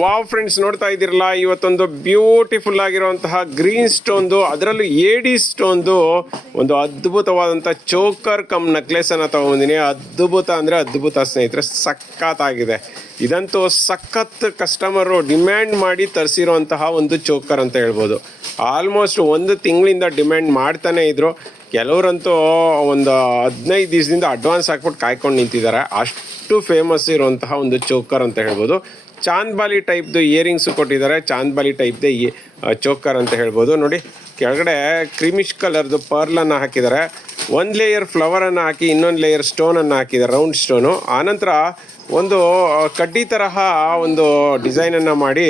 Wow friends ನೋಡ್ತಾ ಇದ್ದೀರಲ್ಲ, ಇವತ್ತೊಂದು ಬ್ಯೂಟಿಫುಲ್ ಆಗಿರುವಂತಹ ಗ್ರೀನ್ ಸ್ಟೋನ್ದು ಅದರಲ್ಲೂ ಏಡಿ ಸ್ಟೋನ್ದು ಒಂದು ಅದ್ಭುತವಾದಂಥ ಚೋಕರ್ ಕಮ್ ನೆಕ್ಲೆಸ್ ಅನ್ನ ತಗೊಂಡಿನಿ ಅದ್ಭುತ ಅಂದರೆ ಅದ್ಭುತ ಸ್ನೇಹಿತರೆ, ಸಖತ್ತಾಗಿದೆ. ಇದಂತೂ ಸಖತ್ ಕಸ್ಟಮರು ಡಿಮ್ಯಾಂಡ್ ಮಾಡಿ ತರಿಸಿರುವಂತಹ ಒಂದು ಚೋಕರ್ ಅಂತ ಹೇಳ್ಬೋದು. ಆಲ್ಮೋಸ್ಟ್ ಒಂದು ತಿಂಗಳಿಂದ ಡಿಮ್ಯಾಂಡ್ ಮಾಡ್ತಾನೆ ಇದ್ರು. ಕೆಲವರಂತೂ ಒಂದು ಹದಿನೈದು ದಿವಸದಿಂದ ಅಡ್ವಾನ್ಸ್ ಹಾಕ್ಬಿಟ್ಟು ಕಾಯ್ಕೊಂಡು ನಿಂತಿದ್ದಾರೆ. ಅಷ್ಟು ಫೇಮಸ್ ಇರುವಂತಹ ಒಂದು ಚೋಕರ್ ಅಂತ ಹೇಳ್ಬೋದು. ಚಾಂದ್ಬಾಲಿ ಟೈಪ್ದು ಇಯರಿಂಗ್ಸು ಕೊಟ್ಟಿದ್ದಾರೆ. ಚಾಂದ್ಬಾಲಿ ಟೈಪ್ದೆ ಈ ಚೋಕರ್ ಅಂತ ಹೇಳ್ಬೋದು. ನೋಡಿ, ಕೆಳಗಡೆ ಕ್ರಿಮಿಶ್ ಕಲರ್ದು ಪರ್ಲನ್ನು ಹಾಕಿದ್ದಾರೆ. ಒಂದು ಲೇಯರ್ ಫ್ಲವರನ್ನು ಹಾಕಿ, ಇನ್ನೊಂದು ಲೇಯರ್ ಸ್ಟೋನನ್ನು ಹಾಕಿದ್ದಾರೆ. ರೌಂಡ್ ಸ್ಟೋನು ಆನಂತರ ಒಂದು ಕಡ್ಡಿ ತರಹ ಒಂದು ಡಿಸೈನನ್ನು ಮಾಡಿ,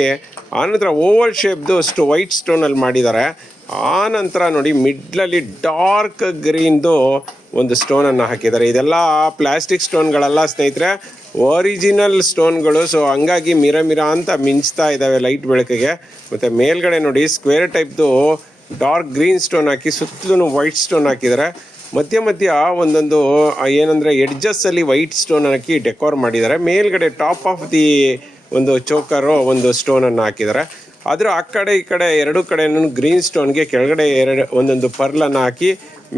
ಆನಂತರ ಓವಲ್ ಶೇಪ್ದು ಅಷ್ಟು ವೈಟ್ ಸ್ಟೋನಲ್ಲಿ ಮಾಡಿದ್ದಾರೆ. ಆನಂತರ ನೋಡಿ, ಮಿಡ್ಲಲ್ಲಿ ಡಾರ್ಕ್ ಗ್ರೀನ್ದು ಒಂದು ಸ್ಟೋನನ್ನು ಹಾಕಿದ್ದಾರೆ. ಇದೆಲ್ಲ ಪ್ಲಾಸ್ಟಿಕ್ ಸ್ಟೋನ್ಗಳೆಲ್ಲ ಸ್ನೇಹಿತರೆ, ಒರಿಜಿನಲ್ ಸ್ಟೋನ್ಗಳು. ಸೊ ಹಂಗಾಗಿ ಮಿರ ಮಿರ ಅಂತ ಮಿಂಚ್ತಾ ಇದ್ದಾವೆ ಲೈಟ್ ಬೆಳಕಿಗೆ. ಮತ್ತು ಮೇಲ್ಗಡೆ ನೋಡಿ, ಸ್ಕ್ವೇರ್ ಟೈಪ್ದು ಡಾರ್ಕ್ ಗ್ರೀನ್ ಸ್ಟೋನ್ ಹಾಕಿ ಸುತ್ತಲೂ ವೈಟ್ ಸ್ಟೋನ್ ಹಾಕಿದ್ದಾರೆ. ಮಧ್ಯ ಮಧ್ಯ ಒಂದೊಂದು ಏನಂದರೆ, ಎಡ್ಜಸ್ಸಲ್ಲಿ ವೈಟ್ ಸ್ಟೋನ್ ಹಾಕಿ ಡೆಕೋರ್ ಮಾಡಿದ್ದಾರೆ. ಮೇಲ್ಗಡೆ ಟಾಪ್ ಆಫ್ ದಿ ಒಂದು ಚೋಕರು ಒಂದು ಸ್ಟೋನನ್ನು ಹಾಕಿದ್ದಾರೆ. ಆದ್ರೆ ಆ ಕಡೆ ಈ ಕಡೆ ಎರಡು ಕಡೆನೂ ಗ್ರೀನ್ ಸ್ಟೋನ್ಗೆ ಕೆಳಗಡೆ ಎರಡು ಒಂದೊಂದು ಪರ್ಲನ್ನು ಹಾಕಿ,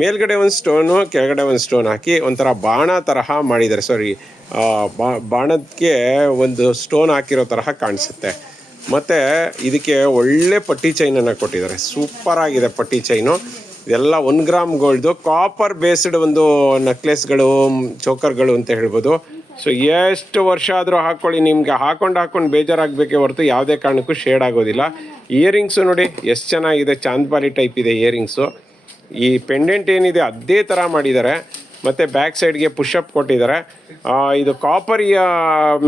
ಮೇಲ್ಗಡೆ ಒಂದು ಸ್ಟೋನು ಕೆಳಗಡೆ ಒಂದು ಸ್ಟೋನ್ ಹಾಕಿ ಒಂಥರ ಬಾಣ ತರಹ ಮಾಡಿದ್ದಾರೆ. ಸಾರಿ ಬಾಣಕ್ಕೆ ಒಂದು ಸ್ಟೋನ್ ಹಾಕಿರೋ ತರಹ ಕಾಣಿಸುತ್ತೆ. ಮತ್ತು ಇದಕ್ಕೆ ಒಳ್ಳೆ ಪಟ್ಟಿ ಚೈನನ್ನು ಕೊಟ್ಟಿದ್ದಾರೆ. ಸೂಪರ್ ಆಗಿದೆ ಪಟ್ಟಿ ಚೈನು ಇದೆಲ್ಲ one gram gold copper based ಒಂದು ನೆಕ್ಲೆಸ್ಗಳು ಚೋಕರ್ಗಳು ಅಂತ ಹೇಳ್ಬೋದು. ಸೊ ಎಷ್ಟು ವರ್ಷ ಆದರೂ ಹಾಕ್ಕೊಳ್ಳಿ ನಿಮಗೆ ಹಾಕೊಂಡು ಹಾಕೊಂಡು ಬೇಜಾರಾಗಬೇಕೇ ಹೊರತು ಯಾವುದೇ ಕಾರಣಕ್ಕೂ ಶೇಡ್ ಆಗೋದಿಲ್ಲ. ಇಯರಿಂಗ್ಸು ನೋಡಿ, ಎಷ್ಟು ಚೆನ್ನಾಗಿದೆ ಚಾಂದ್ಬಾಲಿ ಟೈಪ್ ಇದೆ ಇಯರಿಂಗ್ಸು ಈ ಪೆಂಡೆಂಟ್ ಏನಿದೆ, ಅದೇ ಥರ ಮಾಡಿದ್ದಾರೆ. ಮತ್ತು ಬ್ಯಾಕ್ ಸೈಡ್ಗೆ ಪುಷಪ್ ಕೊಟ್ಟಿದ್ದಾರೆ. ಇದು ಕಾಪರಿಯ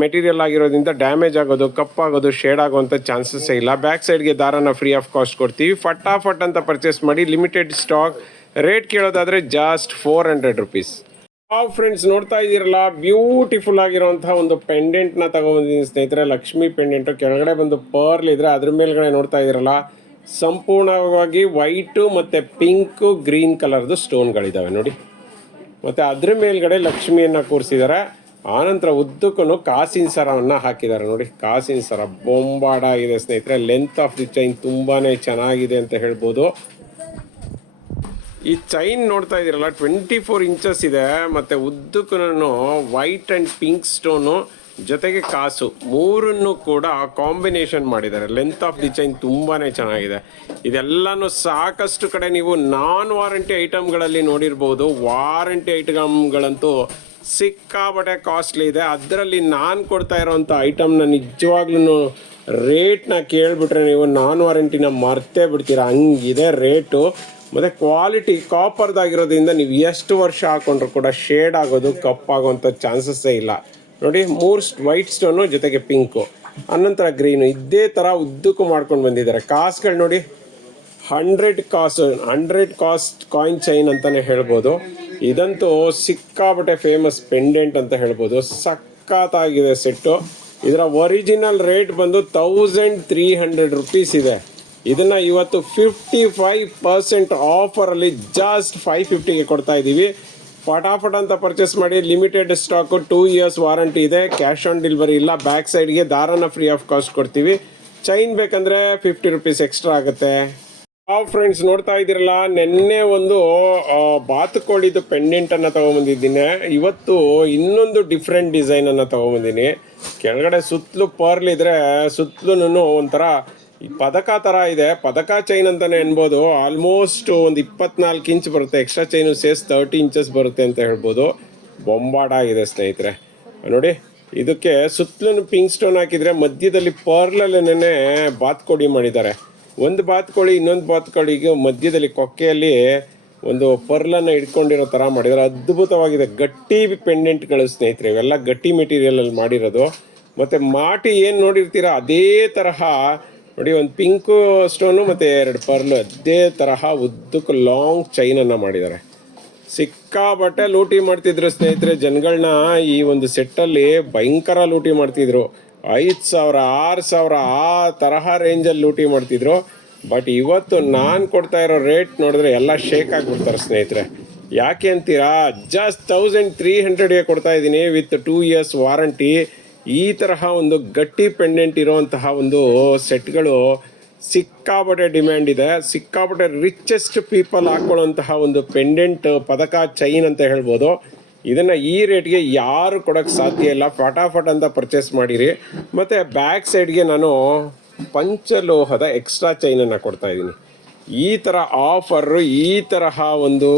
ಮೆಟೀರಿಯಲ್ ಆಗಿರೋದ್ರಿಂದ ಡ್ಯಾಮೇಜ್ ಆಗೋದು ಕಪ್ಪಾಗೋದು ಶೇಡ್ ಆಗೋವಂಥ ಚಾನ್ಸಸ್ಸೇ ಇಲ್ಲ. ಬ್ಯಾಕ್ ಸೈಡ್ಗೆ ದಾರನ ಫ್ರೀ ಆಫ್ ಕಾಸ್ಟ್ ಕೊಡ್ತೀವಿ. ಫಟಾಫಟ್ ಅಂತ ಪರ್ಚೇಸ್ ಮಾಡಿ ಲಿಮಿಟೆಡ್ ಸ್ಟಾಕ್ ರೇಟ್ ಕೇಳೋದಾದರೆ ಜಾಸ್ಟ್ ಫೋರ್ ಹಂಡ್ರೆಡ್ ರುಪೀಸ್ ಹಾವ್ ಫ್ರೆಂಡ್ಸ್ ನೋಡ್ತಾ ಇದ್ದೀರಲ್ಲ? ಬ್ಯೂಟಿಫುಲ್ ಆಗಿರುವಂತಹ ಒಂದು ಪೆಂಡೆಂಟ್ನ ತಗೊಂಡಿದ್ದೀನಿ ಸ್ನೇಹಿತರೆ. ಲಕ್ಷ್ಮಿ ಪೆಂಡೆಂಟು ಕೆಳಗಡೆ ಬಂದು ಪರ್ಲ್ ಇದ್ರೆ ಅದ್ರ ಮೇಲ್ಗಡೆ ನೋಡ್ತಾ ಇದ್ದೀರಲ್ಲ? ಸಂಪೂರ್ಣವಾಗಿ ವೈಟು ಮತ್ತು ಪಿಂಕು ಗ್ರೀನ್ ಕಲರ್ದು ಸ್ಟೋನ್ಗಳಿದ್ದಾವೆ ನೋಡಿ. ಮತ್ತು ಅದ್ರ ಮೇಲ್ಗಡೆ ಲಕ್ಷ್ಮಿಯನ್ನು ಕೂರಿಸಿದ್ದಾರೆ ಆನಂತರ ಉದ್ದಕ್ಕೂ ಕಾಸಿನ ಸರವನ್ನು ಹಾಕಿದ್ದಾರೆ ನೋಡಿ. ಕಾಸಿನ ಸರ ಬೊಂಬಾಡ ಆಗಿದೆ ಸ್ನೇಹಿತರೆ. ಲೆಂತ್ ಆಫ್ ದಿ ಚೈನ್ ತುಂಬಾ ಚೆನ್ನಾಗಿದೆ ಅಂತ ಹೇಳ್ಬೋದು. ಈ ಚೈನ್ ನೋಡ್ತಾ ಇದ್ದೀರಲ್ಲ ಟ್ವೆಂಟಿ ಫೋರ್ ಇಂಚಸ್ ಇದೆ, ಮತ್ತು ಉದ್ದಕ್ಕೂ ವೈಟ್ ಆ್ಯಂಡ್ ಪಿಂಕ್ ಸ್ಟೋನು ಜೊತೆಗೆ ಕಾಸು. ಮೂರನ್ನು ಕೂಡ ಕಾಂಬಿನೇಷನ್ ಮಾಡಿದ್ದಾರೆ. ಲೆಂತ್ ಆಫ್ ದಿ ಚೈನ್ ತುಂಬಾ ಚೆನ್ನಾಗಿದೆ. ಇದೆಲ್ಲನೂ ಸಾಕಷ್ಟು ಕಡೆ ನೀವು ನಾನ್ ವಾರಂಟಿ ಐಟಮ್ಗಳಲ್ಲಿ ನೋಡಿರ್ಬೋದು. ವಾರಂಟಿ ಐಟಮ್ಗಳಂತೂ ಸಿಕ್ಕಾಬಟ್ಟೆ ಕಾಸ್ಟ್ಲಿ ಇದೆ. ಅದರಲ್ಲಿ ನಾನು ಕೊಡ್ತಾ ಇರೋವಂಥ ಐಟಮ್ನ ನಿಜವಾಗ್ಲೂ ರೇಟ್ನ ಕೇಳಿಬಿಟ್ರೆ ನೀವು ನಾನ್ ವಾರಂಟಿನ ಮರ್ತೇ ಬಿಡ್ತೀರಾ. ಹಂಗಿದೆ ರೇಟು ಮತ್ತು ಕ್ವಾಲಿಟಿ ಕಾಪರ್ದಾಗಿರೋದ್ರಿಂದ ನೀವು ಎಷ್ಟು ವರ್ಷ ಹಾಕೊಂಡ್ರು ಕೂಡ ಶೇಡ್ ಆಗೋದು, ಕಪ್ಪಾಗೋಂಥ ಚಾನ್ಸಸ್ಸೇ ಇಲ್ಲ. ನೋಡಿ, ಮೂರು ವೈಟ್ ಸ್ಟೋನು ಜೊತೆಗೆ ಪಿಂಕು ಅನಂತರ ಗ್ರೀನು ಇದೇ ಥರ ಉದ್ದಕ್ಕೂ ಮಾಡ್ಕೊಂಡು ಬಂದಿದ್ದಾರೆ. ಕಾಸುಗಳು ನೋಡಿ ಹಂಡ್ರೆಡ್ ಕಾಸು ಹಂಡ್ರೆಡ್ ಕಾಸ್ಟ್ ಕಾಯಿನ್ ಚೈನ್ ಅಂತಲೇ ಹೇಳ್ಬೋದು. ಇದಂತೂ ಸಿಕ್ಕಾಬಟ್ಟೆ ಫೇಮಸ್ ಪೆಂಡೆಂಟ್ ಅಂತ ಹೇಳ್ಬೋದು. ಸಖತ್ತಾಗಿದೆ ಸೆಟ್ಟು ಇದರ ಒರಿಜಿನಲ್ ರೇಟ್ ಬಂದು ತೌಸಂಡ್ ತ್ರೀ ಹಂಡ್ರೆಡ್ ರುಪೀಸ್ ಇದೆ. ಇದನ್ನ ಇವತ್ತು ಫಿಫ್ಟಿ ಫೈವ್ ಪರ್ಸೆಂಟ್ ಆಫರಲ್ಲಿ ಜಸ್ಟ್ ಫೈವ್ ಫಿಫ್ಟಿಗೆ ಕೊಡ್ತಾ ಇದೀವಿ ಫಟಾಫಟ್ ಅಂತ ಪರ್ಚೇಸ್ ಮಾಡಿ limited stock two years warranty ಇದೆ. ಕ್ಯಾಶ್ ಆನ್ ಡೆಲಿವರಿ ಇಲ್ಲ. ಬ್ಯಾಕ್ ಸೈಡ್ಗೆ ದಾರನ ಫ್ರೀ ಆಫ್ ಕಾಸ್ಟ್ ಕೊಡ್ತೀವಿ. ಚೈನ್ ಬೇಕಂದ್ರೆ ಫಿಫ್ಟಿ ರುಪೀಸ್ ಎಕ್ಸ್ಟ್ರಾ ಆಗುತ್ತೆ. ಆ ಫ್ರೆಂಡ್ಸ್ ನೋಡ್ತಾ ಇದ್ದೀರಲ್ಲ, ನಿನ್ನೆ ಒಂದು ಬಾತುಕೋಳಿದು ಪೆಂಡೆಂಟ್ ಅನ್ನ ತಗೊಂಬಂದಿದ್ದೀನಿ. ಇವತ್ತು ಇನ್ನೊಂದು ಡಿಫ್ರೆಂಟ್ ಡಿಸೈನ್ ಅನ್ನ ತಗೊಂಬಂದಿನಿ ಕೆಳಗಡೆ ಸುತ್ತಲೂ ಪರ್ಲ್ ಇದ್ರೆ ಸುತ್ತಲೂ ಒಂಥರ ಈ ಪದಕ ಥರ ಇದೆ. ಪದಕ ಚೈನ್ ಅಂತಾನೆ ಅನ್ಬೋದು ಆಲ್ಮೋಸ್ಟ್ ಒಂದು ಇಪ್ಪತ್ನಾಲ್ಕು ಇಂಚ್ ಬರುತ್ತೆ. ಎಕ್ಸ್ಟ್ರಾ ಚೈನು ಸೇಸ್ ತರ್ಟಿ ಇಂಚಸ್ ಬರುತ್ತೆ ಅಂತ ಹೇಳ್ಬೋದು. ಬೊಂಬಾಡ ಆಗಿದೆ ಸ್ನೇಹಿತರೆ. ನೋಡಿ, ಇದಕ್ಕೆ ಸುತ್ತಲೂ ಪಿಂಕ್ ಸ್ಟೋನ್ ಹಾಕಿದ್ರೆ ಮಧ್ಯದಲ್ಲಿ ಪರ್ಲಲ್ಲೇನೆ ಬಾತ್ಕೋಡಿ ಮಾಡಿದ್ದಾರೆ. ಒಂದು ಬಾತ್ಕೋಳಿ, ಇನ್ನೊಂದು ಬಾತ್ಕೋಳಿಗೆ ಮಧ್ಯದಲ್ಲಿ ಕೊಕ್ಕೆಯಲ್ಲಿ ಒಂದು ಪರ್ಲನ್ನು ಇಟ್ಕೊಂಡಿರೋ ಥರ ಮಾಡಿದ್ದಾರೆ. ಅದ್ಭುತವಾಗಿದೆ. ಗಟ್ಟಿ ಪೆಂಡೆಂಟ್ಗಳು ಸ್ನೇಹಿತರೆ. ಇವೆಲ್ಲ ಗಟ್ಟಿ ಮೆಟೀರಿಯಲಲ್ಲಿ ಮಾಡಿರೋದು. ಮತ್ತು ಮಾಟಿ ಏನು ನೋಡಿರ್ತೀರ? ಅದೇ ತರಹ ನೋಡಿ, ಒಂದು ಪಿಂಕು ಸ್ಟೋನು ಮತ್ತು ಎರಡು ಪರ್ಲು, ಅದೇ ತರಹ ಉದ್ದಕ್ಕೆ ಲಾಂಗ್ ಚೈನನ್ನು ಮಾಡಿದ್ದಾರೆ. ಸಿಕ್ಕಾಬಟ್ಟೆ ಲೂಟಿ ಮಾಡ್ತಿದ್ರು ಸ್ನೇಹಿತರೆ ಜನಗಳನ್ನ ಈ ಒಂದು ಸೆಟ್ಟಲ್ಲಿ ಭಯಂಕರ ಲೂಟಿ ಮಾಡ್ತಿದ್ರು. ಐದು ಸಾವಿರ, ಆರು ಸಾವಿರ ಆ ತರಹ ರೇಂಜಲ್ಲಿ ಲೂಟಿ ಮಾಡ್ತಿದ್ರು. ಬಟ್ ಇವತ್ತು ನಾನು ಕೊಡ್ತಾ ಇರೋ ರೇಟ್ ನೋಡಿದ್ರೆ ಎಲ್ಲ ಶೇಕ್ ಆಗಿಬಿಡ್ತಾರೆ ಸ್ನೇಹಿತರೆ. ಯಾಕೆ ಅಂತೀರಾ? ಜಸ್ಟ್ ತೌಸಂಡ್ ತ್ರೀ ಹಂಡ್ರೆಡ್ಗೆ ಕೊಡ್ತಾ ಇದ್ದೀನಿ ವಿತ್ ಟೂ ಇಯರ್ಸ್ ವಾರಂಟಿ. ಈ ತರಹ ಒಂದು ಗಟ್ಟಿ ಪೆಂಡೆಂಟ್ ಇರುವಂತಹ ಒಂದು ಸೆಟ್ಗಳು ಸಿಕ್ಕಾಪಟ್ಟೆ ಡಿಮ್ಯಾಂಡ್ ಇದೆ. ಸಿಕ್ಕಾಪಟ್ಟೆ ರಿಚೆಸ್ಟ್ ಪೀಪಲ್ ಹಾಕ್ಕೊಳ್ಳುವಂತಹ ಒಂದು ಪೆಂಡೆಂಟ್ ಪದಕ ಚೈನ್ ಅಂತ ಹೇಳ್ಬೋದು. ಇದನ್ನು ಈ ರೇಟ್ಗೆ ಯಾರು ಕೊಡೋಕ್ಕೆ ಸಾಧ್ಯ ಇಲ್ಲ. ಫಟಾಫಟ್ ಅಂತ ಪರ್ಚೇಸ್ ಮಾಡಿರಿ. ಮತ್ತು ಬ್ಯಾಕ್ ಸೈಡ್ಗೆ ನಾನು ಪಂಚಲೋಹದ ಎಕ್ಸ್ಟ್ರಾ ಚೈನನ್ನು ಕೊಡ್ತಾ ಇದ್ದೀನಿ. ಈ ಥರ ಆಫರು ಈ ತರಹ ಒಂದು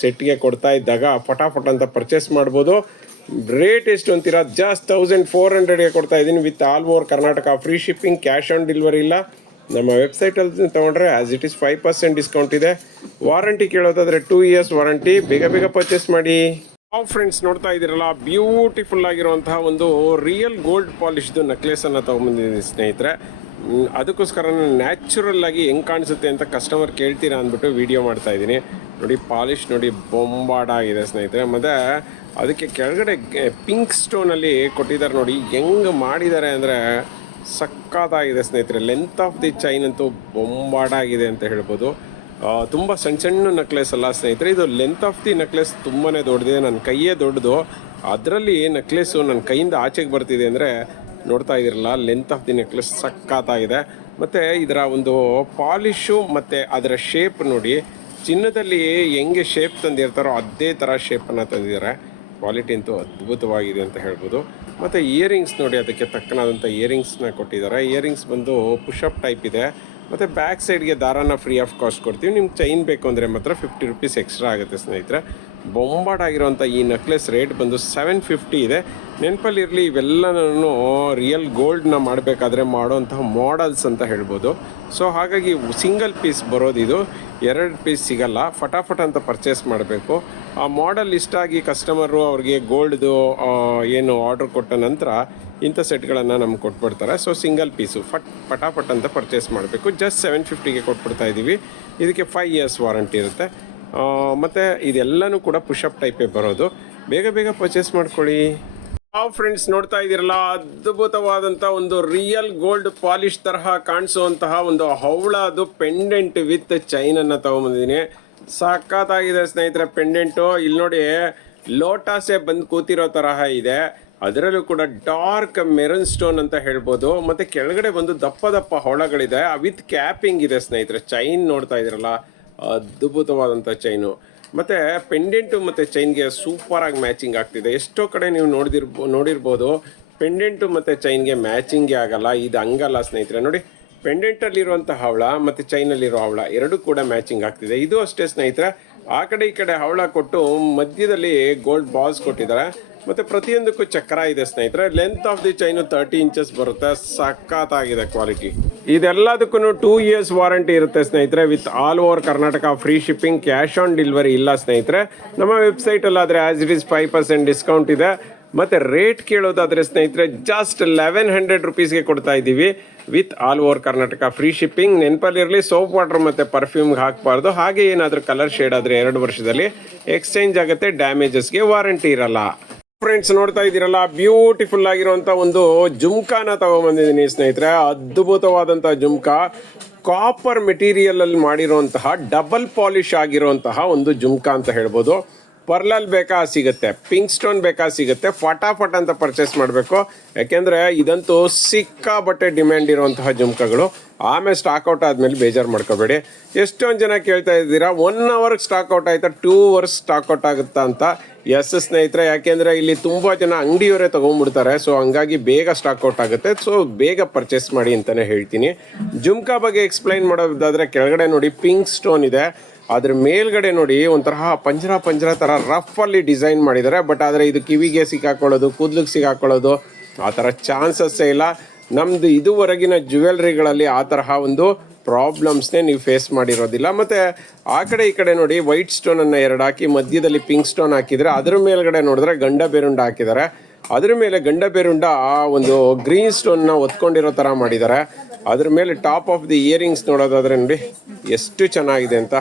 ಸೆಟ್ಗೆ ಕೊಡ್ತಾ ಇದ್ದಾಗ ಫಟಾಫಟ್ ಅಂತ ಪರ್ಚೇಸ್ ಮಾಡ್ಬೋದು. ರೇಟ್ ಎಷ್ಟು ಅಂತೀರಾ ಜಸ್ಟ್ ತೌಸಂಡ್ ಫೋರ್ ಹಂಡ್ರೆಡ್ಗೆ ಕೊಡ್ತಾ ಇದ್ದೀನಿ with all over Karnataka free shipping cash on delivery ಇಲ್ಲ. ನಮ್ಮ ವೆಬ್ಸೈಟಲ್ಲಿ ತೊಗೊಂಡ್ರೆ as it is five percent discount ಇದೆ. ವಾರಂಟಿ ಕೇಳೋದಾದರೆ ಟೂ ಇಯರ್ಸ್ ವಾರಂಟಿ ಬೇಗ ಬೇಗ ಪರ್ಚೇಸ್ ಮಾಡಿ. ನಾವು ಫ್ರೆಂಡ್ಸ್ ನೋಡ್ತಾ ಇದ್ದೀರಲ್ಲ ಬ್ಯೂಟಿಫುಲ್ ಆಗಿರುವಂತಹ ಒಂದು ರಿಯಲ್ ಗೋಲ್ಡ್ ಪಾಲಿಶ್ದು ನೆಕ್ಲೆಸನ್ನು ತೊಗೊಂಬಂದಿದ್ದೀನಿ ಸ್ನೇಹಿತರೆ. ಅದಕ್ಕೋಸ್ಕರ ನ್ಯಾಚುರಲ್ ಆಗಿ ಹೆಂಗೆ ಕಾಣಿಸುತ್ತೆ ಅಂತ ಕಸ್ಟಮರ್ ಕೇಳ್ತೀರಾ ಅಂದ್ಬಿಟ್ಟು ವಿಡಿಯೋ ಮಾಡ್ತಾ ಇದ್ದೀನಿ. ನೋಡಿ, ಪಾಲಿಶ್ ನೋಡಿ ಬೊಂಬಾಡ ಆಗಿದೆ ಸ್ನೇಹಿತರೆ. ಮತ್ತು ಅದಕ್ಕೆ ಕೆಳಗಡೆ ಪಿಂಕ್ ಸ್ಟೋನಲ್ಲಿ ಕೊಟ್ಟಿದ್ದಾರೆ ನೋಡಿ, ಹೆಂಗೆ ಮಾಡಿದ್ದಾರೆ ಅಂದರೆ ಸಕ್ಕತ್ತಾಗಿದೆ ಸ್ನೇಹಿತರೆ. ಲೆಂತ್ ಆಫ್ ದಿ ಚೈನ್ ಅಂತೂ ಬೊಂಬಾಡಾಗಿದೆ ಅಂತ ಹೇಳ್ಬೋದು. ತುಂಬ ಸಣ್ಣ ಸಣ್ಣ ನೆಕ್ಲೆಸ್ ಅಲ್ಲ ಸ್ನೇಹಿತರೆ. ಇದು ಲೆಂತ್ ಆಫ್ ದಿ ನೆಕ್ಲೆಸ್ ತುಂಬಾ ದೊಡ್ಡದಿದೆ. ನನ್ನ ಕೈಯೇ ದೊಡ್ಡದು. ಅದರಲ್ಲಿ ನೆಕ್ಲೆಸ್ಸು ನನ್ನ ಕೈಯಿಂದ ಆಚೆಗೆ ಬರ್ತಿದೆ ಅಂದರೆ ನೋಡ್ತಾ ಇದ್ದೀರಲ್ಲ, ಲೆಂತ್ ಆಫ್ ದಿ ನೆಕ್ಲೆಸ್ ಸಕ್ಕತ್ತಾಗಿದೆ ಮತ್ತು ಇದರ ಒಂದು ಪಾಲಿಶು ಮತ್ತು ಅದರ ಶೇಪ್ ನೋಡಿ ಚಿನ್ನದಲ್ಲಿ ಹೆಂಗೆ ಶೇಪ್ ತಂದಿರ್ತಾರೋ ಅದೇ ಥರ ಶೇಪನ್ನು ತಂದಿದ್ದಾರೆ ಕ್ವಾಲಿಟಿ ಅಂತೂ ಅದ್ಭುತವಾಗಿದೆ ಅಂತ ಹೇಳ್ಬೋದು. ಮತ್ತು ಇಯರಿಂಗ್ಸ್ ನೋಡಿ ಅದಕ್ಕೆ ತಕ್ಕನಾದಂಥ ಇಯರಿಂಗ್ಸ್ನ ಕೊಟ್ಟಿದ್ದಾರೆ ಇಯರಿಂಗ್ಸ್ ಬಂದು ಪುಷಪ್ ಟೈಪ್ ಇದೆ. ಮತ್ತು ಬ್ಯಾಕ್ ಸೈಡ್ಗೆ ದಾರಾನ ಫ್ರೀ ಆಫ್ ಕಾಸ್ಟ್ ಕೊಡ್ತೀವಿ. ನಿಮ್ಗೆ ಚೈನ್ ಬೇಕು ಅಂದರೆ ಮಾತ್ರ ಫಿಫ್ಟಿ ರುಪೀಸ್ ಎಕ್ಸ್ಟ್ರಾ ಆಗುತ್ತೆ ಸ್ನೇಹಿತರೆ. ಬೊಂಬಾಟ್ ಆಗಿರೋಂಥ ಈ ನೆಕ್ಲೆಸ್ ರೇಟ್ ಬಂದು ಸೆವೆನ್ ಫಿಫ್ಟಿ ಇದೆ. ನೆನಪಲ್ಲಿರಲಿ ಇವೆಲ್ಲನೂ ರಿಯಲ್ ಗೋಲ್ಡ್ನ ಮಾಡಬೇಕಾದ್ರೆ ಮಾಡೋಂತಹ ಮಾಡಲ್ಸ್ ಅಂತ ಹೇಳ್ಬೋದು. ಸೊ ಹಾಗಾಗಿ ಸಿಂಗಲ್ ಪೀಸ್ ಬರೋದಿದು. ಎರಡು ಪೀಸ್ ಸಿಗಲ್ಲ. ಫಟಾಫಟ್ ಅಂತ ಪರ್ಚೇಸ್ ಮಾಡಬೇಕು. ಆ ಮಾಡಲ್ ಇಷ್ಟ ಆಗಿ ಕಸ್ಟಮರು ಅವ್ರಿಗೆ ಗೋಲ್ಡ್ದು ಏನು ಆರ್ಡ್ರ್ ಕೊಟ್ಟ ನಂತರ ಇಂಥ ಸೆಟ್ಗಳನ್ನು ನಮ್ಗೆ ಕೊಟ್ಬಿಡ್ತಾರೆ. ಸೊ ಸಿಂಗಲ್ ಪೀಸು ಫಟ್ ಫಟಾಫಟ್ ಅಂತ ಪರ್ಚೇಸ್ ಮಾಡಬೇಕು. ಜಸ್ಟ್ ಸೆವೆನ್ ಫಿಫ್ಟಿಗೆ ಕೊಟ್ಬಿಡ್ತಾ ಇದ್ದೀವಿ ಇದಕ್ಕೆ ಫೈವ್ ಇಯರ್ಸ್ ವಾರಂಟಿ ಇರುತ್ತೆ. ಮತ್ತು ಇದೆಲ್ಲನೂ ಕೂಡ ಪುಷಪ್ ಟೈಪೇ ಬರೋದು. ಬೇಗ ಬೇಗ ಪರ್ಚೇಸ್ ಮಾಡ್ಕೊಳ್ಳಿ. ನಾವು ಫ್ರೆಂಡ್ಸ್ ನೋಡ್ತಾ ಇದ್ದೀರಲ್ಲ? ಅದ್ಭುತವಾದಂಥ ಒಂದು ರಿಯಲ್ ಗೋಲ್ಡ್ ಪಾಲಿಶ್ ತರಹ ಕಾಣಿಸುವಂತಹ ಒಂದು ಹವಳದು ಪೆಂಡೆಂಟ್ ವಿತ್ ಚೈನನ್ನು ತೊಗೊಂಬಂದಿದ್ದೀನಿ. ಸಖತ್ತಾಗಿದೆ ಸ್ನೇಹಿತರೆ ಪೆಂಡೆಂಟು ಇಲ್ಲಿ ನೋಡಿ ಲೋಟಾಸೆ ಬಂದು ಕೂತಿರೋ ತರಹ ಇದೆ. ಅದರಲ್ಲೂ ಕೂಡ ಡಾರ್ಕ್ ಮೆರನ್ ಸ್ಟೋನ್ ಅಂತ ಹೇಳ್ಬೋದು. ಮತ್ತು ಕೆಳಗಡೆ ಬಂದು ದಪ್ಪ ದಪ್ಪ ಹೊಳಗಳಿದೆ. ವಿತ್ ಕ್ಯಾಪಿಂಗ್ ಇದೆ ಸ್ನೇಹಿತರೆ ಚೈನ್ ನೋಡ್ತಾ ಇದ್ದೀರಲ್ಲ? ಅದ್ಭುತವಾದಂಥ ಚೈನು ಮತ್ತು ಪೆಂಡೆಂಟು ಮತ್ತು ಚೈನ್ಗೆ ಸೂಪರಾಗಿ ಮ್ಯಾಚಿಂಗ್ ಆಗ್ತಿದೆ. ಎಷ್ಟೋ ಕಡೆ ನೀವು ನೋಡಿದಿರ್ಬೋ ನೋಡಿರ್ಬೋದು ಪೆಂಡೆಂಟು ಮತ್ತು ಚೈನ್ಗೆ ಮ್ಯಾಚಿಂಗೇ ಆಗಲ್ಲ, ಇದು ಹಂಗಲ್ಲ ಸ್ನೇಹಿತರೆ. ನೋಡಿ ಪೆಂಡೆಂಟಲ್ಲಿರುವಂಥ ಹವಳ ಮತ್ತು ಚೈನಲ್ಲಿರೋ ಹವಳ ಎರಡೂ ಕೂಡ ಮ್ಯಾಚಿಂಗ್ ಆಗ್ತಿದೆ. ಇದು ಅಷ್ಟೇ ಸ್ನೇಹಿತರೆ, ಆ ಕಡೆ ಈ ಕಡೆ ಹವಳ ಕೊಟ್ಟು ಮಧ್ಯದಲ್ಲಿ ಗೋಲ್ಡ್ ಬಾಲ್ಸ್ ಕೊಟ್ಟಿದ್ದಾರೆ. ಮತ್ತು ಪ್ರತಿಯೊಂದಕ್ಕೂ ಚಕ್ರ ಇದೆ ಸ್ನೇಹಿತರೆ. Length of the chain thirty inches ಬರುತ್ತೆ. ಸಖತ್ತಾಗಿದೆ ಕ್ವಾಲಿಟಿ ಇದೆಲ್ಲದಕ್ಕೂ ಟೂ ಇಯರ್ಸ್ ವಾರಂಟಿ ಇರುತ್ತೆ ಸ್ನೇಹಿತರೆ. With all over Karnataka free shipping cash on delivery ಇಲ್ಲ ಸ್ನೇಹಿತರೆ. ನಮ್ಮ ವೆಬ್ಸೈಟಲ್ಲಾದರೆ as it is five percent discount ಇದೆ. ಮತ್ತು ರೇಟ್ ಕೇಳೋದಾದರೆ ಸ್ನೇಹಿತರೆ ಜಸ್ಟ್ ಲೆವೆನ್ ಹಂಡ್ರೆಡ್ ರುಪೀಸ್ಗೆ ಕೊಡ್ತಾ ಇದ್ದೀವಿ. With all over Karnataka free shipping ನೆನಪಲ್ಲಿರಲಿ soap water ಮತ್ತು ಪರ್ಫ್ಯೂಮ್ಗೆ ಹಾಕಬಾರ್ದು. ಹಾಗೆ ಏನಾದರೂ ಕಲರ್ ಶೇಡ್ ಆದರೆ ಎರಡು ವರ್ಷದಲ್ಲಿ ಎಕ್ಸ್ಚೇಂಜ್ ಆಗುತ್ತೆ ಡ್ಯಾಮೇಜಸ್ಗೆ ವಾರಂಟಿ ಇರಲ್ಲ. ಫ್ರೆಂಡ್ಸ್ ನೋಡ್ತಾ ಇದ್ದೀರಲ್ಲ? ಬ್ಯೂಟಿಫುಲ್ ಆಗಿರುವಂತ ಒಂದು ಜುಮ್ಕಾನ ತಗೊಂಬಂದಿದ್ದೀನಿ ಸ್ನೇಹಿತರೆ. ಅದ್ಭುತವಾದಂತಹ ಜುಮ್ಕಾ. ಕಾಪರ್ ಮೆಟೀರಿಯಲ್ ಅಲ್ಲಿ ಮಾಡಿರುವಂತಹ ಡಬಲ್ ಪಾಲಿಶ್ ಆಗಿರುವಂತಹ ಒಂದು ಜುಮ್ಕಾ ಅಂತ ಹೇಳ್ಬೋದು. ಪರ್ಲಲ್ ಬೇಕಾ ಸಿಗುತ್ತೆ. ಪಿಂಕ್ ಸ್ಟೋನ್ ಬೇಕಾ ಸಿಗುತ್ತೆ. ಫಟಾಫಟ್ ಅಂತ ಪರ್ಚೇಸ್ ಮಾಡಬೇಕು. ಯಾಕೆಂದರೆ ಇದಂತೂ ಸಿಕ್ಕಾಬಟ್ಟೆ ಡಿಮ್ಯಾಂಡ್ ಇರುವಂತಹ ಜುಮ್ಕಗಳು. ಆಮೇಲೆ ಸ್ಟಾಕ್ ಔಟ್ ಆದಮೇಲೆ ಬೇಜಾರು ಮಾಡ್ಕೋಬೇಡಿ. ಎಷ್ಟೊಂದು ಜನ ಕೇಳ್ತಾ ಇದ್ದೀರಾ ಒನ್ ಸ್ಟಾಕ್ ಔಟ್ ಆಯ್ತಾ ಟೂ ಅವರ್ಸ್ ಸ್ಟಾಕ್ ಔಟ್ ಆಗುತ್ತಾ ಅಂತ ಎಸ್ ಸ್ನೇಹಿತರೆ, ಯಾಕೆಂದರೆ ಇಲ್ಲಿ ತುಂಬ ಜನ ಅಂಗಡಿಯವರೇ ತೊಗೊಂಡ್ಬಿಡ್ತಾರೆ ಸೊ ಹಂಗಾಗಿ ಬೇಗ ಸ್ಟಾಕ್ ಔಟ್ ಆಗುತ್ತೆ. ಸೊ ಬೇಗ ಪರ್ಚೇಸ್ ಮಾಡಿ ಅಂತಲೇ ಹೇಳ್ತೀನಿ. ಜುಮ್ಕಾ ಬಗ್ಗೆ ಎಕ್ಸ್ಪ್ಲೈನ್ ಮಾಡೋದಾದರೆ ಕೆಳಗಡೆ ನೋಡಿ ಪಿಂಕ್ ಸ್ಟೋನ್ ಇದೆ. ಅದ್ರ ಮೇಲ್ಗಡೆ ನೋಡಿ, ಒಂಥರ ಪಂಜರ ಪಂಜರ ಥರ ರಫಲ್ಲಿ ಡಿಸೈನ್ ಮಾಡಿದ್ದಾರೆ. ಬಟ್ ಆದರೆ ಇದು ಕಿವಿಗೆ ಸಿಕ್ಕಾಕೊಳ್ಳೋದು, ಕೂದಲಿಗೆ ಸಿಕ್ಕಾಕೊಳ್ಳೋದು, ಆ ಥರ ಚಾನ್ಸಸ್ಸೇ ಇಲ್ಲ. ನಮ್ಮದು ಇದುವರೆಗಿನ ಜ್ಯುವೆಲ್ರಿಗಳಲ್ಲಿ ಆ ತರಹ ಒಂದು ಪ್ರಾಬ್ಲಮ್ಸ್ನೇ ನೀವು ಫೇಸ್ ಮಾಡಿರೋದಿಲ್ಲ. ಮತ್ತು ಆ ಕಡೆ ಈ ಕಡೆ ನೋಡಿ ವೈಟ್ ಸ್ಟೋನನ್ನು ಎರಡು ಹಾಕಿ ಮಧ್ಯದಲ್ಲಿ ಪಿಂಕ್ ಸ್ಟೋನ್ ಹಾಕಿದರೆ ಅದ್ರ ಮೇಲ್ಗಡೆ ನೋಡಿದ್ರೆ ಗಂಡ ಬೇರುಂಡ ಹಾಕಿದ್ದಾರೆ. ಅದ್ರ ಮೇಲೆ ಗಂಡ ಬೇರುಂಡ ಆ ಒಂದು ಗ್ರೀನ್ ಸ್ಟೋನ್ನ ಒತ್ಕೊಂಡಿರೋ ಥರ ಮಾಡಿದ್ದಾರೆ. ಅದ್ರ ಮೇಲೆ ಟಾಪ್ ಆಫ್ ದಿ ಇಯರಿಂಗ್ಸ್ ನೋಡೋದಾದ್ರೆ ನೋಡಿ, ಎಷ್ಟು ಚೆನ್ನಾಗಿದೆ ಅಂತ.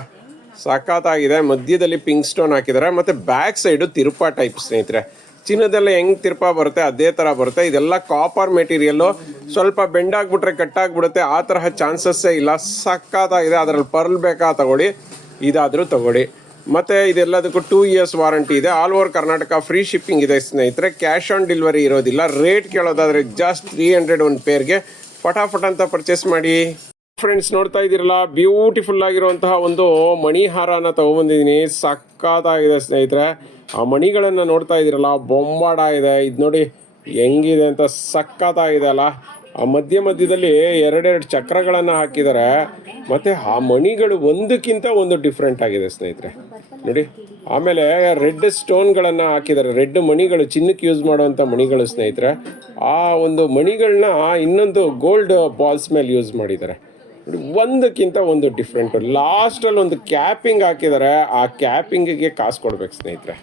ಸಖತ್ತಾಗಿದೆ ಮಧ್ಯದಲ್ಲಿ ಪಿಂಕ್ ಸ್ಟೋನ್ ಹಾಕಿದ್ದಾರೆ. ಮತ್ತು ಬ್ಯಾಕ್ ಸೈಡು ತಿರುಪಾ ಟೈಪ್ ಸ್ನೇಹಿತರೆ ಚಿನ್ನದೆಲ್ಲ ಹೆಂಗ್ ತಿರ್ಪ ಬರುತ್ತೆ, ಅದೇ ಥರ ಬರುತ್ತೆ. ಇದೆಲ್ಲ ಕಾಪರ್ ಮೆಟೀರಿಯಲ್ಲು ಸ್ವಲ್ಪ ಬೆಂಡಾಗ್ಬಿಟ್ರೆ ಕಟ್ಟಾಗ್ಬಿಡುತ್ತೆ ಆ ತರಹ ಚಾನ್ಸಸ್ಸೇ ಇಲ್ಲ. ಸಕ್ಕತ್ತಾಗಿದೆ ಅದರಲ್ಲಿ ಪರ್ಲ್ ಬೇಕಾ ತಗೊಳ್ಳಿ. ಇದಾದರೂ ತಗೊಳ್ಳಿ. ಮತ್ತು ಇದೆಲ್ಲದಕ್ಕೂ ಟೂ ಇಯರ್ಸ್ ವಾರಂಟಿ ಇದೆ. All over Karnataka free shipping ಇದೆ ಸ್ನೇಹಿತರೆ. ಕ್ಯಾಶ್ ಆನ್ ಡೆಲಿವರಿ ಇರೋದಿಲ್ಲ. ರೇಟ್ ಕೇಳೋದಾದರೆ ಜಸ್ಟ್ ತ್ರೀ ಹಂಡ್ರೆಡ್ ಒಂದು ಪೇರ್ಗೆ ಫಟಾಫಟ್ ಅಂತ ಪರ್ಚೇಸ್ ಮಾಡಿ. ಫ್ರೆಂಡ್ಸ್ ನೋಡ್ತಾ ಇದ್ದೀರಲ್ಲ ಬ್ಯೂಟಿಫುಲ್ ಆಗಿರುವಂತಹ ಒಂದು ಮಣಿಹಾರನ ತಗೊಬಂದಿದ್ದೀನಿ ಸಕ್ಕತ್ತಾಗಿದೆ ಸ್ನೇಹಿತರೆ. ಆ ಮಣಿಗಳನ್ನು ನೋಡ್ತಾ ಇದ್ದೀರಲ್ಲ ಬೊಂಬಾಡ ಇದೆ ಇದು ನೋಡಿ ಹೆಂಗಿದೆ ಅಂತ ಸಕ್ಕತ್ತಾಗಿದೆ ಅಲ್ಲ. ಆ ಮಧ್ಯ ಮಧ್ಯದಲ್ಲಿ ಎರಡೆರಡು ಚಕ್ರಗಳನ್ನು ಹಾಕಿದ್ದಾರೆ. ಮತ್ತು ಆ ಮಣಿಗಳು ಒಂದಕ್ಕಿಂತ ಒಂದು ಡಿಫ್ರೆಂಟ್ ಆಗಿದೆ ಸ್ನೇಹಿತರೆ. ನೋಡಿ, ಆಮೇಲೆ ರೆಡ್ ಸ್ಟೋನ್ಗಳನ್ನು ಹಾಕಿದ್ದಾರೆ. ರೆಡ್ ಮಣಿಗಳು, ಚಿನ್ನಕ್ಕೆ ಯೂಸ್ ಮಾಡುವಂಥ ಮಣಿಗಳು ಸ್ನೇಹಿತರೆ. ಆ ಒಂದು ಮಣಿಗಳನ್ನ ಇನ್ನೊಂದು ಗೋಲ್ಡ್ ಬಾಲ್ಸ್ ಮೇಲೆ ಯೂಸ್ ಮಾಡಿದ್ದಾರೆ. ಒಂದಕ್ಕಿಂತ ಒಂದು ಡಿಫ್ರೆಂಟು ಲಾಸ್ಟಲ್ಲಿ ಒಂದು ಕ್ಯಾಪಿಂಗ್ ಹಾಕಿದ್ದಾರೆ ಆ ಕ್ಯಾಪಿಂಗಿಗೆ ಕಾಸು ಕೊಡ್ಬೇಕು ಸ್ನೇಹಿತರೆ.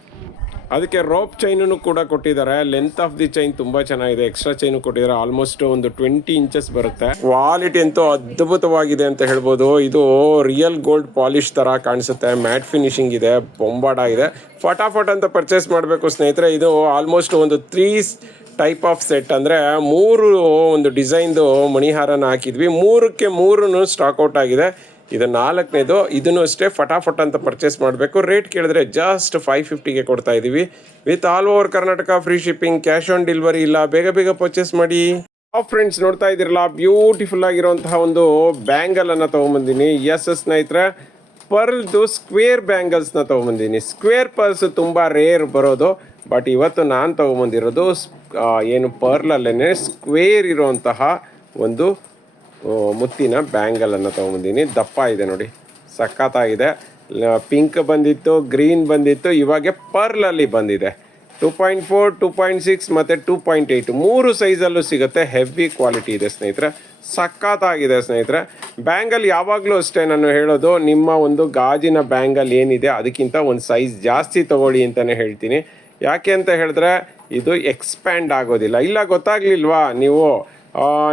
ಅದಕ್ಕೆ ರೋಪ್ ಚೈನೂ ಕೂಡ ಕೊಟ್ಟಿದ್ದಾರೆ. ಲೆಂತ್ ಆಫ್ ದಿ ಚೈನ್ ತುಂಬ ಚೆನ್ನಾಗಿದೆ. ಎಕ್ಸ್ಟ್ರಾ ಚೈನು ಕೊಟ್ಟಿದ್ದಾರೆ. ಆಲ್ಮೋಸ್ಟ್ ಒಂದು ಟ್ವೆಂಟಿ ಇಂಚಸ್ ಬರುತ್ತೆ. ಕ್ವಾಲಿಟಿ ಅಂತೂ ಅದ್ಭುತವಾಗಿದೆ ಅಂತ ಹೇಳ್ಬೋದು. ಇದು ರಿಯಲ್ ಗೋಲ್ಡ್ ಪಾಲಿಶ್ ಥರ ಕಾಣಿಸುತ್ತೆ. ಮ್ಯಾಟ್ ಫಿನಿಶಿಂಗ್ ಇದೆ. ಬೊಂಬಾಡ ಇದೆ ಫಟಾಫಟ್ ಅಂತ ಪರ್ಚೇಸ್ ಮಾಡಬೇಕು ಸ್ನೇಹಿತರೆ. ಇದು ಆಲ್ಮೋಸ್ಟ್ ಒಂದು ತ್ರೀ ಟೈಪ್ ಆಫ್ ಸೆಟ್ ಅಂದರೆ ಮೂರು ಒಂದು ಡಿಸೈನ್ದು ಮಣಿಹಾರನ ಹಾಕಿದ್ವಿ. ಮೂರಕ್ಕೆ ಮೂರೂ ಸ್ಟಾಕ್ ಔಟ್ ಆಗಿದೆ. ಇದು ನಾಲ್ಕನೇದು. ಇದನ್ನು ಅಷ್ಟೇ ಫಟಾಫಟ್ ಅಂತ ಪರ್ಚೇಸ್ ಮಾಡಬೇಕು. ರೇಟ್ ಕೇಳಿದ್ರೆ ಜಸ್ಟ್ ಫೈವ್ ಫಿಫ್ಟಿಗೆ ಕೊಡ್ತಾ ಇದ್ದೀವಿ with all over Karnataka free shipping cash on delivery ಇಲ್ಲ. ಬೇಗ ಬೇಗ ಪರ್ಚೇಸ್ ಮಾಡಿ. ಫ್ರೆಂಡ್ಸ್ ನೋಡ್ತಾ ಇದ್ದೀರಲ್ಲ? ಬ್ಯೂಟಿಫುಲ್ ಆಗಿರುವಂತಹ ಒಂದು ಬ್ಯಾಂಗಲ್ ಅನ್ನ ತಗೊಂಬಂದಿನಿ. ಎಸ್ ಸ್ನೇಹಿತರೆ. ಪರ್ಲ್ದು ಸ್ಕ್ವೇರ್ ಬ್ಯಾಂಗಲ್ಸ್ನ ತೊಗೊಂಬಂದಿನಿ. ಸ್ಕ್ವೇರ್ ಪರ್ಲ್ಸ್ ತುಂಬ ರೇರ್ ಬರೋದು. ಬಟ್ ಇವತ್ತು ನಾನು ತೊಗೊಂಬಂದಿರೋದು ಏನು ಪರ್ಲಲ್ಲೇ ಸ್ಕ್ವೇರ್ ಇರುವಂತಹ ಒಂದು ಮುತ್ತಿನ ಬ್ಯಾಂಗಲನ್ನು ತೊಗೊಂಬಂದಿನಿ. ದಪ್ಪ ಇದೆ ನೋಡಿ. ಸಖತ್ತಾಗಿದೆ. ಪಿಂಕ್ ಬಂದಿತ್ತು ಗ್ರೀನ್ ಬಂದಿತ್ತು, ಇವಾಗ ಪರ್ಲಲ್ಲಿ ಬಂದಿದೆ. Two point four two point six ಮತ್ತು ಟೂ ಪಾಯಿಂಟ್ ಏಯ್ಟ್ ಮೂರು ಸೈಜಲ್ಲೂ ಸಿಗುತ್ತೆ. ಹೆವಿ ಕ್ವಾಲಿಟಿ ಇದೆ ಸ್ನೇಹಿತರೆ. ಸಖತ್ತಾಗಿದೆ ಸ್ನೇಹಿತರೆ. ಬ್ಯಾಂಗಲ್ ಯಾವಾಗಲೂ ಅಷ್ಟೇ ನಾನು ಹೇಳೋದು. ನಿಮ್ಮ ಒಂದು ಗಾಜಿನ ಬ್ಯಾಂಗಲ್ ಏನಿದೆ, ಅದಕ್ಕಿಂತ ಒಂದು ಸೈಜ್ ಜಾಸ್ತಿ ತಗೊಳ್ಳಿ ಅಂತಲೇ ಹೇಳ್ತೀನಿ. ಯಾಕೆ ಅಂತ ಹೇಳಿದ್ರೆ ಇದು ಎಕ್ಸ್ಪ್ಯಾಂಡ್ ಆಗೋದಿಲ್ಲ. ಇಲ್ಲ, ಗೊತ್ತಾಗ್ಲಿಲ್ವಾ ನೀವು?